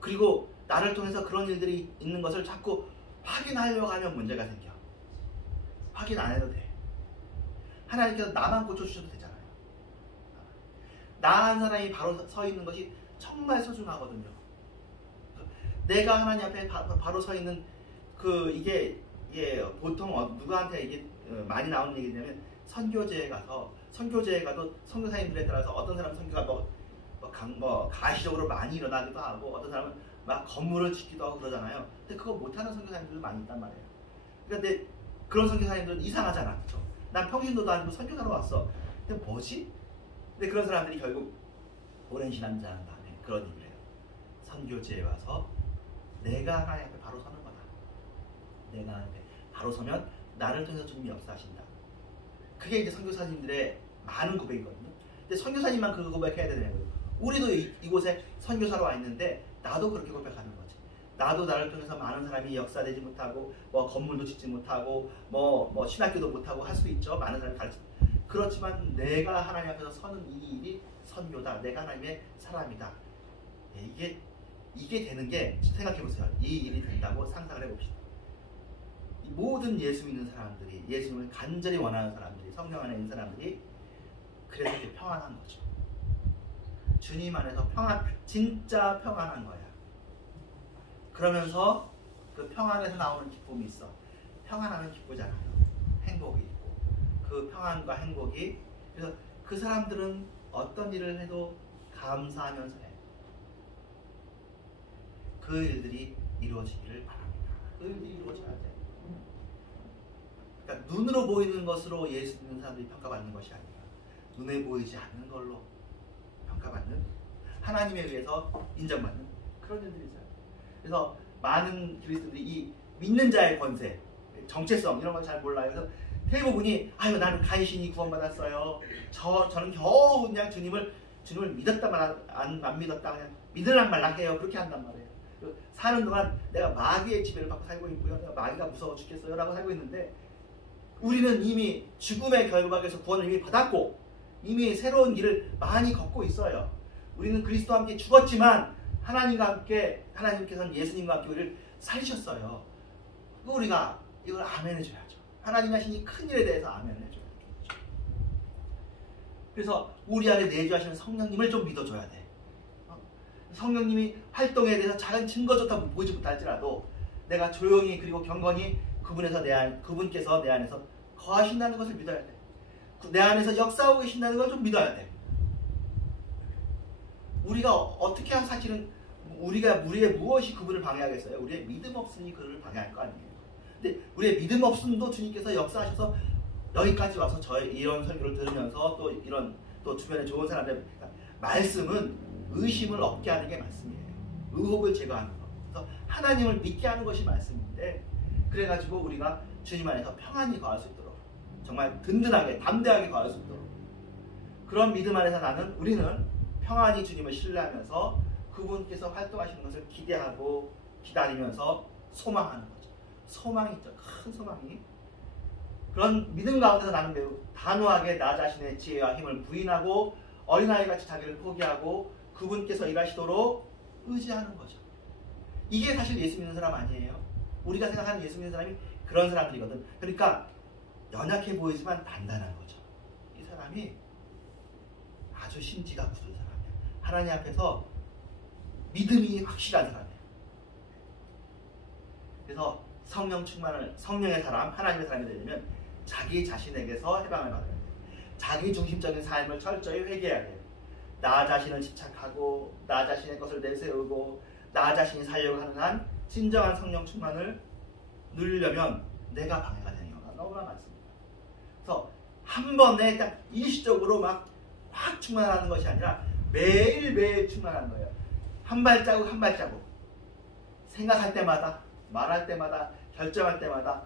그리고 나를 통해서 그런 일들이 있는 것을 자꾸 확인하려고 하면 문제가 생겨. 확인 안 해도 돼. 하나님께서 나만 고쳐주셔도 되잖아요. 나 한 사람이 바로 서 있는 것이 정말 소중하거든요. 내가 하나님 앞에 바로 서 있는 이게 보통 누구한테 이게 많이 나오는 얘기냐면 선교제에 가도 선교사님들에 따라서 어떤 사람은 선교가 가시적으로 많이 일어나기도 하고 어떤 사람은 막 건물을 짓기도 하고 그러잖아요. 근데 그거 못하는 선교사님들도 많이 있단 말이에요. 그런데 그런 선교사님들은 이상하잖아. 그렇죠? 난 평신도도 아니고 선교사로 왔어. 근데 뭐지? 근데 그런 사람들이 결국 오랜 신앙생활 한 다음에 그런 얘기를 해요. 선교제에 와서 내가 하나님 앞에 바로 서는 거다. 내가 하나님 앞에 바로 서면 나를 통해서 주님이 역사하신다. 그게 이제 선교사님들의 많은 고백이거든요. 근데 선교사님만 그 고백해야 되는 거예요. 우리도 이곳에 선교사로 와 있는데 나도 그렇게 고백하는 거지. 나도 나를 통해서 많은 사람이 역사되지 못하고 뭐 건물도 짓지 못하고 뭐 신학교도 못하고 할 수 있죠. 많은 사람이 가르치고. 그렇지만 내가 하나님 앞에서 서는 이 일이 선교다. 내가 하나님의 사람이다. 이게 되는 게 생각해보세요. 이 일이 된다고 상상을 해봅시다. 이 모든 예수 믿는 사람들이, 예수님을 간절히 원하는 사람들이, 성령 안에 있는 사람들이 그래서 이렇게 평안한 거죠. 주님 안에서 진짜 평안한 거야. 그러면서 그 평안에서 나오는 기쁨이 있어. 평안하면 기쁘잖아요. 행복이 있고. 그 평안과 행복이, 그래서 그 사람들은 어떤 일을 해도 감사하면서 해. 그 일들이 이루어지기를 바랍니다. 그 일들이 이루어져야 돼. 그러니까 눈으로 보이는 것으로 예수 믿는 사람들이 평가받는 것이 아니라 눈에 보이지 않는 걸로 평가받는, 하나님에 의해서 인정받는 그런 일들이 있어요. 그래서 많은 그리스도인들이 이 믿는 자의 권세, 정체성 이런 걸 잘 몰라요. 그래서 대부분이 나는 간신히 구원받았어요. 저는 겨우 그냥 주님을 믿었다 안 믿었다 그냥 믿을랑 말랑 해요. 그렇게 한단 말이에요. 사는 동안 내가 마귀의 지배를 받고 살고 있고요. 내가 마귀가 무서워 죽겠어요 라고 살고 있는데, 우리는 이미 죽음의 결박에서 구원을 이미 받았고 이미 새로운 길을 많이 걷고 있어요. 우리는 그리스도와 함께 죽었지만 하나님께서는 예수님과 함께 우리를 살리셨어요. 우리가 이걸 아멘 해줘야죠. 하나님 하신 이 큰 일에 대해서 아멘 해줘야죠. 그래서 우리 안에 내주하시는 성령님을 좀 믿어줘야 돼. 성령님이 활동에 대해서 작은 증거조차 보이지 못할지라도 내가 조용히 그리고 경건히 그분께서 내 안에서 거하신다는 것을 믿어야 돼. 내 안에서 역사하고 계신다는 걸 좀 믿어야 돼. 우리가 어떻게 사실은 우리의 무엇이 그분을 방해하겠어요? 우리의 믿음 없음이 그를 방해할 거 아니에요. 근데 우리의 믿음 없음도 주님께서 역사하셔서 여기까지 와서 저의 이런 설교를 들으면서 또 주변에 좋은 사람들, 말씀은 의심을 없게 하는 게 말씀이에요. 의혹을 제거하는 거. 그래서 하나님을 믿게 하는 것이 말씀인데, 그래가지고 우리가 주님 안에서 평안히 거할 수 있도록, 정말 든든하게 담대하게 거할 수 있도록, 그런 믿음 안에서 우리는 평안히 주님을 신뢰하면서 그분께서 활동하시는 것을 기대하고 기다리면서 소망하는 거죠. 소망이 있죠. 큰 소망이. 그런 믿음 가운데서 나는 매우 단호하게 나 자신의 지혜와 힘을 부인하고 어린아이같이 자기를 포기하고 그분께서 일하시도록 의지하는 거죠. 이게 사실 예수 믿는 사람 아니에요. 우리가 생각하는 예수 믿는 사람이 그런 사람들이거든. 그러니까 연약해 보이지만 단단한 거죠. 이 사람이 아주 심지가 굳은 사람이야. 하나님 앞에서 믿음이 확실한 사람이에요. 그래서 성령의 사람, 하나님의 사람이 되려면 자기 자신에게서 해방을 받아야 돼요. 자기 중심적인 삶을 철저히 회개해야 돼요. 나 자신을 집착하고 나 자신의 것을 내세우고 나 자신이 살려고 하는 한 진정한 성령 충만을 누리려면 내가 방해가 되는 경우가 너무나 많습니다. 그래서 한 번에 딱 일시적으로 막 확 충만하는 것이 아니라 매일매일 충만하는 거예요. 한 발자국 한 발자국 생각할 때마다 말할 때마다 결정할 때마다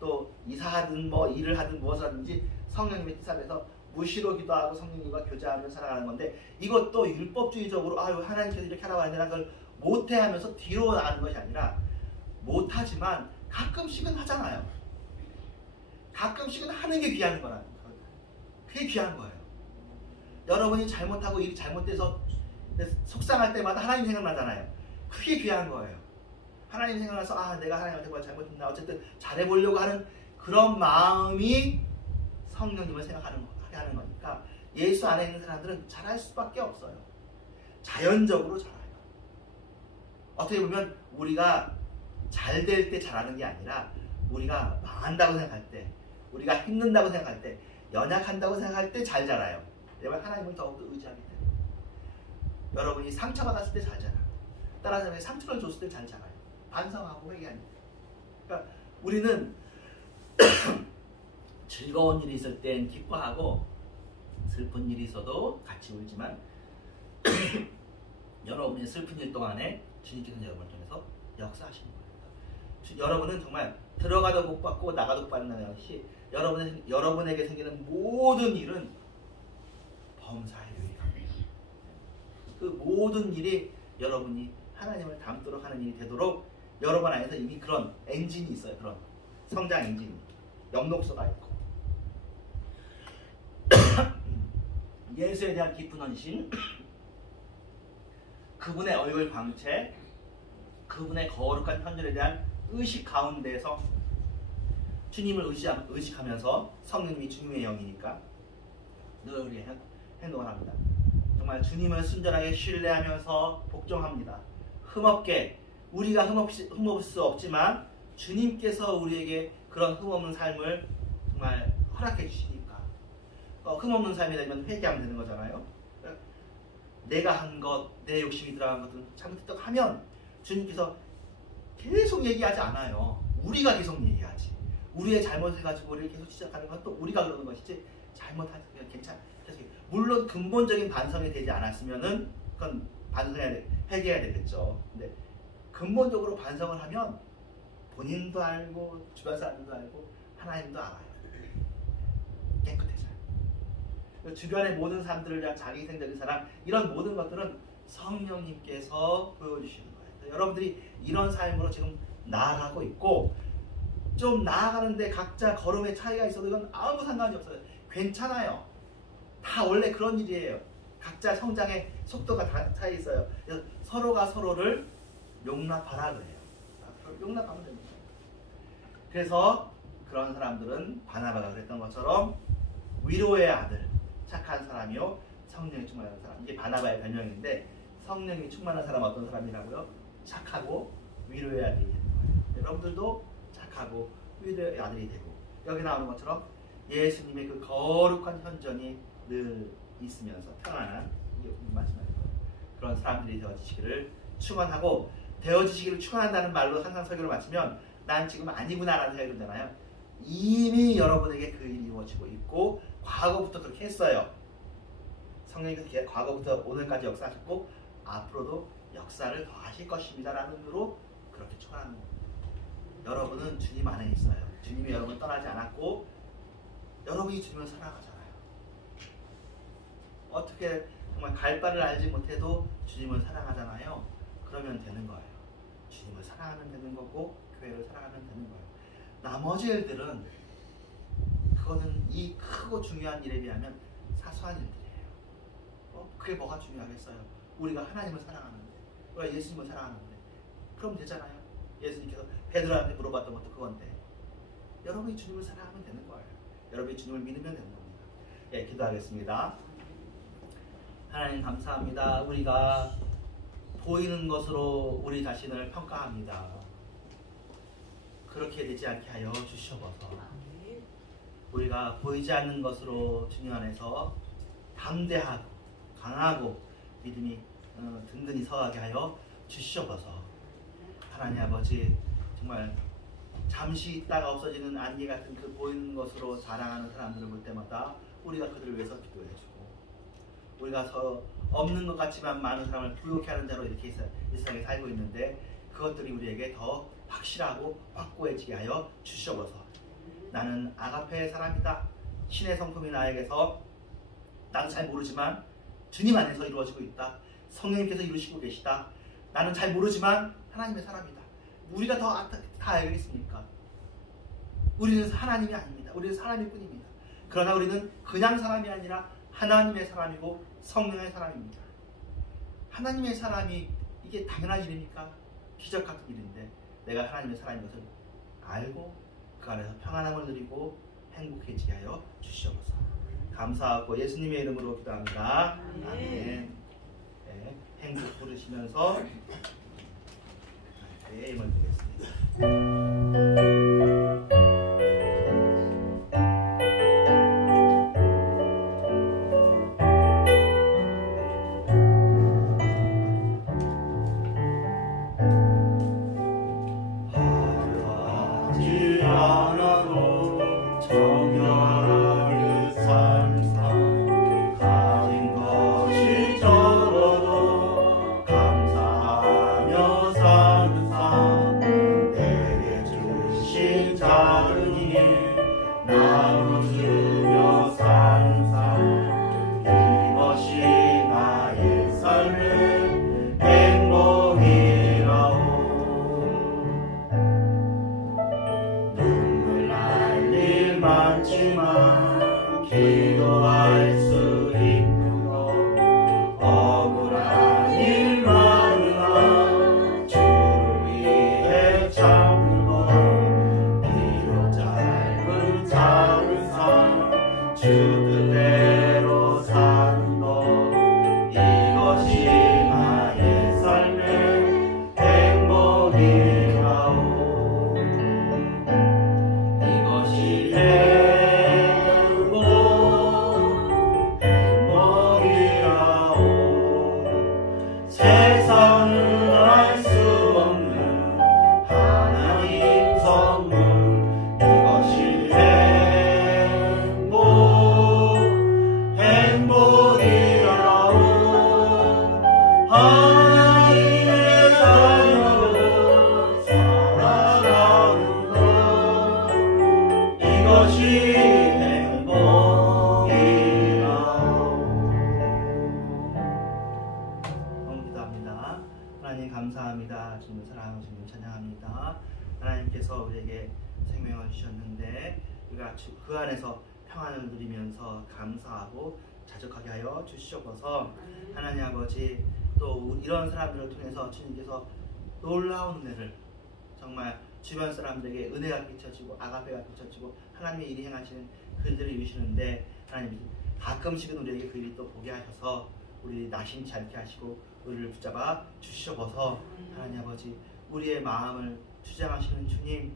또 이사하든 뭐 일을 하든 무엇을 하든지 성령님의 뜻 앞에서 무시로 기도하고 성령님과 교제하며 살아가는 건데 이것도 율법주의적으로 하나님께서 이렇게 하라고 하는 걸 못해 하면서 뒤로 나가는 것이 아니라 못하지만 가끔씩은 하잖아요. 가끔씩은 하는 게 귀한 거라는 거예요. 그게 귀한 거예요. 여러분이 잘못하고 일이 잘못돼서 속상할 때마다 하나님 생각나잖아요. 그게 귀한 거예요. 하나님 생각나서 내가 하나님한테 뭘 잘못했나 어쨌든 잘해보려고 하는 그런 마음이 성령님을 생각하는 거니까 예수 안에 있는 사람들은 잘할 수밖에 없어요. 자연적으로 잘해요. 어떻게 보면 우리가 잘 될 때 잘하는 게 아니라 우리가 망한다고 생각할 때, 우리가 힘든다고 생각할 때, 연약한다고 생각할 때 잘 자라요. 왜냐면 하나님을 더욱더 의지하기 때문에. 여러분이 상처받았을 때 잘 자라요. 따라서 상처를 줬을 때 잘 자라요. 반성하고 회개합니다. 그러니까 우리는 즐거운 일이 있을 땐 기뻐하고 슬픈 일이 있어도 같이 울지만 여러분의 슬픈 일 동안에 주님께서 여러분을 통해서 역사하시는 거예요. 여러분은 정말 들어가도 복 받고 나가도 복 받는다는 것이 여러분에게 생기는 모든 일은 범사에 유익합니다. 그 모든 일이 여러분이 하나님을 닮도록 하는 일이 되도록 여러분 안에서 이미 그런 엔진이 있어요. 그런 성장 엔진이 엽록소가 있고 예수에 대한 깊은 헌신, 그분의 얼굴 광채, 그분의 거룩한 현존에 대한 의식 가운데서 주님을 의식하면서 성령님이 주님의 영이니까 늘 우리 행동을 합니다. 정말 주님을 순전하게 신뢰하면서 복종합니다. 흠없게 우리가 흠없을 수 없지만 주님께서 우리에게 그런 흠없는 삶을 정말 허락해 주시니까 흠없는 삶이 되면 회개하면 되는 거잖아요. 내가 한 것, 내 욕심이 들어간 것들은 잘못했다고 하면 주님께서 계속 얘기하지 않아요. 우리가 계속 얘기하지. 우리의 잘못해가지고 우리를 계속 시작하는 건 또 우리가 그러는 것이지 잘못하면 괜찮아. 물론 근본적인 반성이 되지 않았으면은 그건 회개해야 되겠죠. 근데 근본적으로 반성을 하면 본인도 알고 주변 사람도 알고 하나님도 알아요. 깨끗해져요. 주변의 모든 사람들을 위한 자기생적인 사랑, 이런 모든 것들은 성령님께서 보여주시는 거예요. 여러분들이 이런 삶으로 지금 나아가고 있고 좀 나아가는데 각자 걸음의 차이가 있어도 이건 아무 상관이 없어요. 괜찮아요. 다 원래 그런 일이에요. 각자 성장의 속도가 다 차이 있어요. 그래서 서로가 서로를 용납하라 그래요. 용납하면 됩니다. 그래서 그런 사람들은 바나바가 그랬던 것처럼 위로의 아들, 착한 사람이요 성령이 충만한 사람. 이게 바나바의 별명인데 성령이 충만한 사람은 어떤 사람이라고요? 착하고 위로의 아들이 되는 거예요. 여러분들도 착하고 위로의 아들이 되고 여기 나오는 것처럼 예수님의 그 거룩한 현존이 늘 있으면서 평안한 말씀하는 거예요. 그런 사람들이 되어지시기를 축원하고 되어지시기를 축원한다는 말로 항상 설교를 마치면 난 지금 아니구나라는 생각이 들잖아요. 이미 여러분에게 그 일이 이루어지고 있고 과거부터 그렇게 했어요. 성령님께서 과거부터 오늘까지 역사하셨고 앞으로도 역사를 더 하실 것입니다 라는 의미로 그렇게 축원하는 겁니다. 여러분은 주님 안에 있어요. 주님이 여러분을 떠나지 않았고 여러분이 주님을 사랑하잖아요. 어떻게 정말 갈 바를 알지 못해도 주님을 사랑하잖아요. 그러면 되는 거예요. 주님을 사랑하면 되는 거고 교회를 사랑하면 되는 거예요. 나머지 일들은 그거는 이 크고 중요한 일에 비하면 사소한 일들이에요. 그게 뭐가 중요하겠어요? 우리가 하나님을 사랑하는데 우리가 예수님을 사랑하는데 그럼 되잖아요. 예수님께서 베드로한테 물어봤던 것도 그건데 여러분이 주님을 사랑하면 되는 거예요. 여러분이 주님을 믿으면 되는 겁니다. 예, 기도하겠습니다. 하나님 감사합니다. 우리가 보이는 것으로 우리 자신을 평가합니다. 그렇게 되지 않게 하여 주시옵소서. 우리가 보이지 않는 것으로 주님 안에서 담대하고 강하고 믿음이 든든히 서하게 하여 주시옵소서. 하나님 아버지 정말 잠시 있다가 없어지는 안개 같은 그 보이는 것으로 자랑하는 사람들을 볼 때마다 우리가 그들을 위해서 기도해주고 우리가 없는 것 같지만 많은 사람을 부욕해 하는 자로 이렇게 이 세상에 살고 있는데 그것들이 우리에게 더 확실하고 확고해지게 하여 주시옵소서. 나는 아가페의 사람이다. 신의 성품이 나에게서 나는 잘 모르지만 주님 안에서 이루어지고 있다. 성령님께서 이루시고 계시다. 나는 잘 모르지만 하나님의 사람이다. 우리가 다 알겠습니까? 우리는 하나님이 아닙니다. 우리는 사람일 뿐입니다. 그러나 우리는 그냥 사람이 아니라 하나님의 사람이고 성령의 사람입니다. 하나님의 사람이 이게 당연한 일입니까? 기적 같은 일인데 내가 하나님의 사람인 것을 알고 그 안에서 평안함을 누리고 행복해지게 하여 주시옵소서. 감사하고 예수님의 이름으로 기도합니다. 아멘. 네, 행복 부르시면서 예임을 드리겠습니다. 감사합니다. 주님을 사랑하는 주님 찬양합니다. 하나님께서 우리에게 생명을 주셨는데 우리가 그 안에서 평안을 누리면서 감사하고 자족하게 하여 주시옵소서. 하나님 아버지, 또 이런 사람들을 통해서 주님께서 놀라운 은혜를, 정말 주변 사람들에게 은혜가 비춰지고 아가페가 비춰지고 하나님의 일이 행하시는 그 일들을 이루시는데, 하나님 가끔씩은 우리에게 그 일이 또 보게 하셔서 우리 나심치 않게 하시고 우리를 붙잡아 주시옵소서. 하나님 아버지, 우리의 마음을 주장하시는 주님,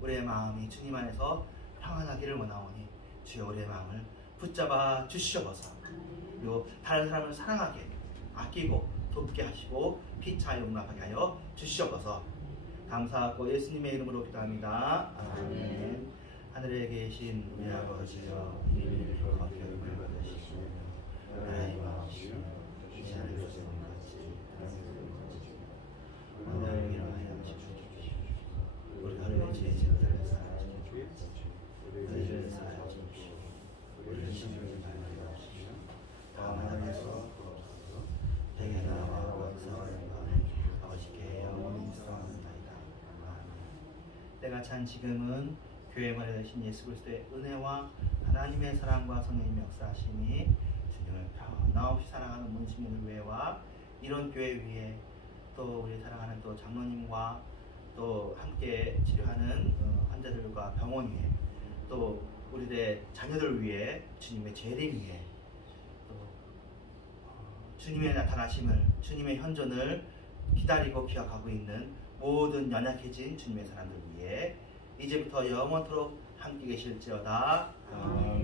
우리의 마음이 주님 안에서 평안하기를 원하오니 주여 우리의 마음을 붙잡아 주시옵소서. 그리고 다른 사람을 사랑하게, 아끼고 돕게 하시고 피차 용납하게 하여 주시옵소서. 감사하고 예수님의 이름으로 기도합니다. 아멘. 하늘에 계신 우리 아버지여, 이름이 거룩하게 받으시고 나의 마음이 이제는 것은 같이 오늘 일어나야 주십시오. 우리 하루의 죄 진들을 사하여 주십시오. 우리를 사하여 주십시오. 우리를 심령히 밝혀 주십시오. 다음 하나님께서 부럽소서. 대개 나와 원성을 아버지께 영원히 사랑하나이다. 아멘. 때가 찬 지금은 교회 머리 되신 예수 그리스도의 은혜와 하나님의 사랑과 성령님의 역사하심이 주님을 변함없이 사랑하는 문신민을 위해와 이런 교회 위에 또 우리 사랑하는 또 장로님과 또 함께 치료하는 환자들과 병원 위에 또 우리의 자녀들 위해 주님의 재림 위에 또 주님의 나타나심을, 주님의 현존을 기다리고 기억하고 있는 모든 연약해진 주님의 사람들 위해 이제부터 영원토록 함께 계실지어다. 아멘.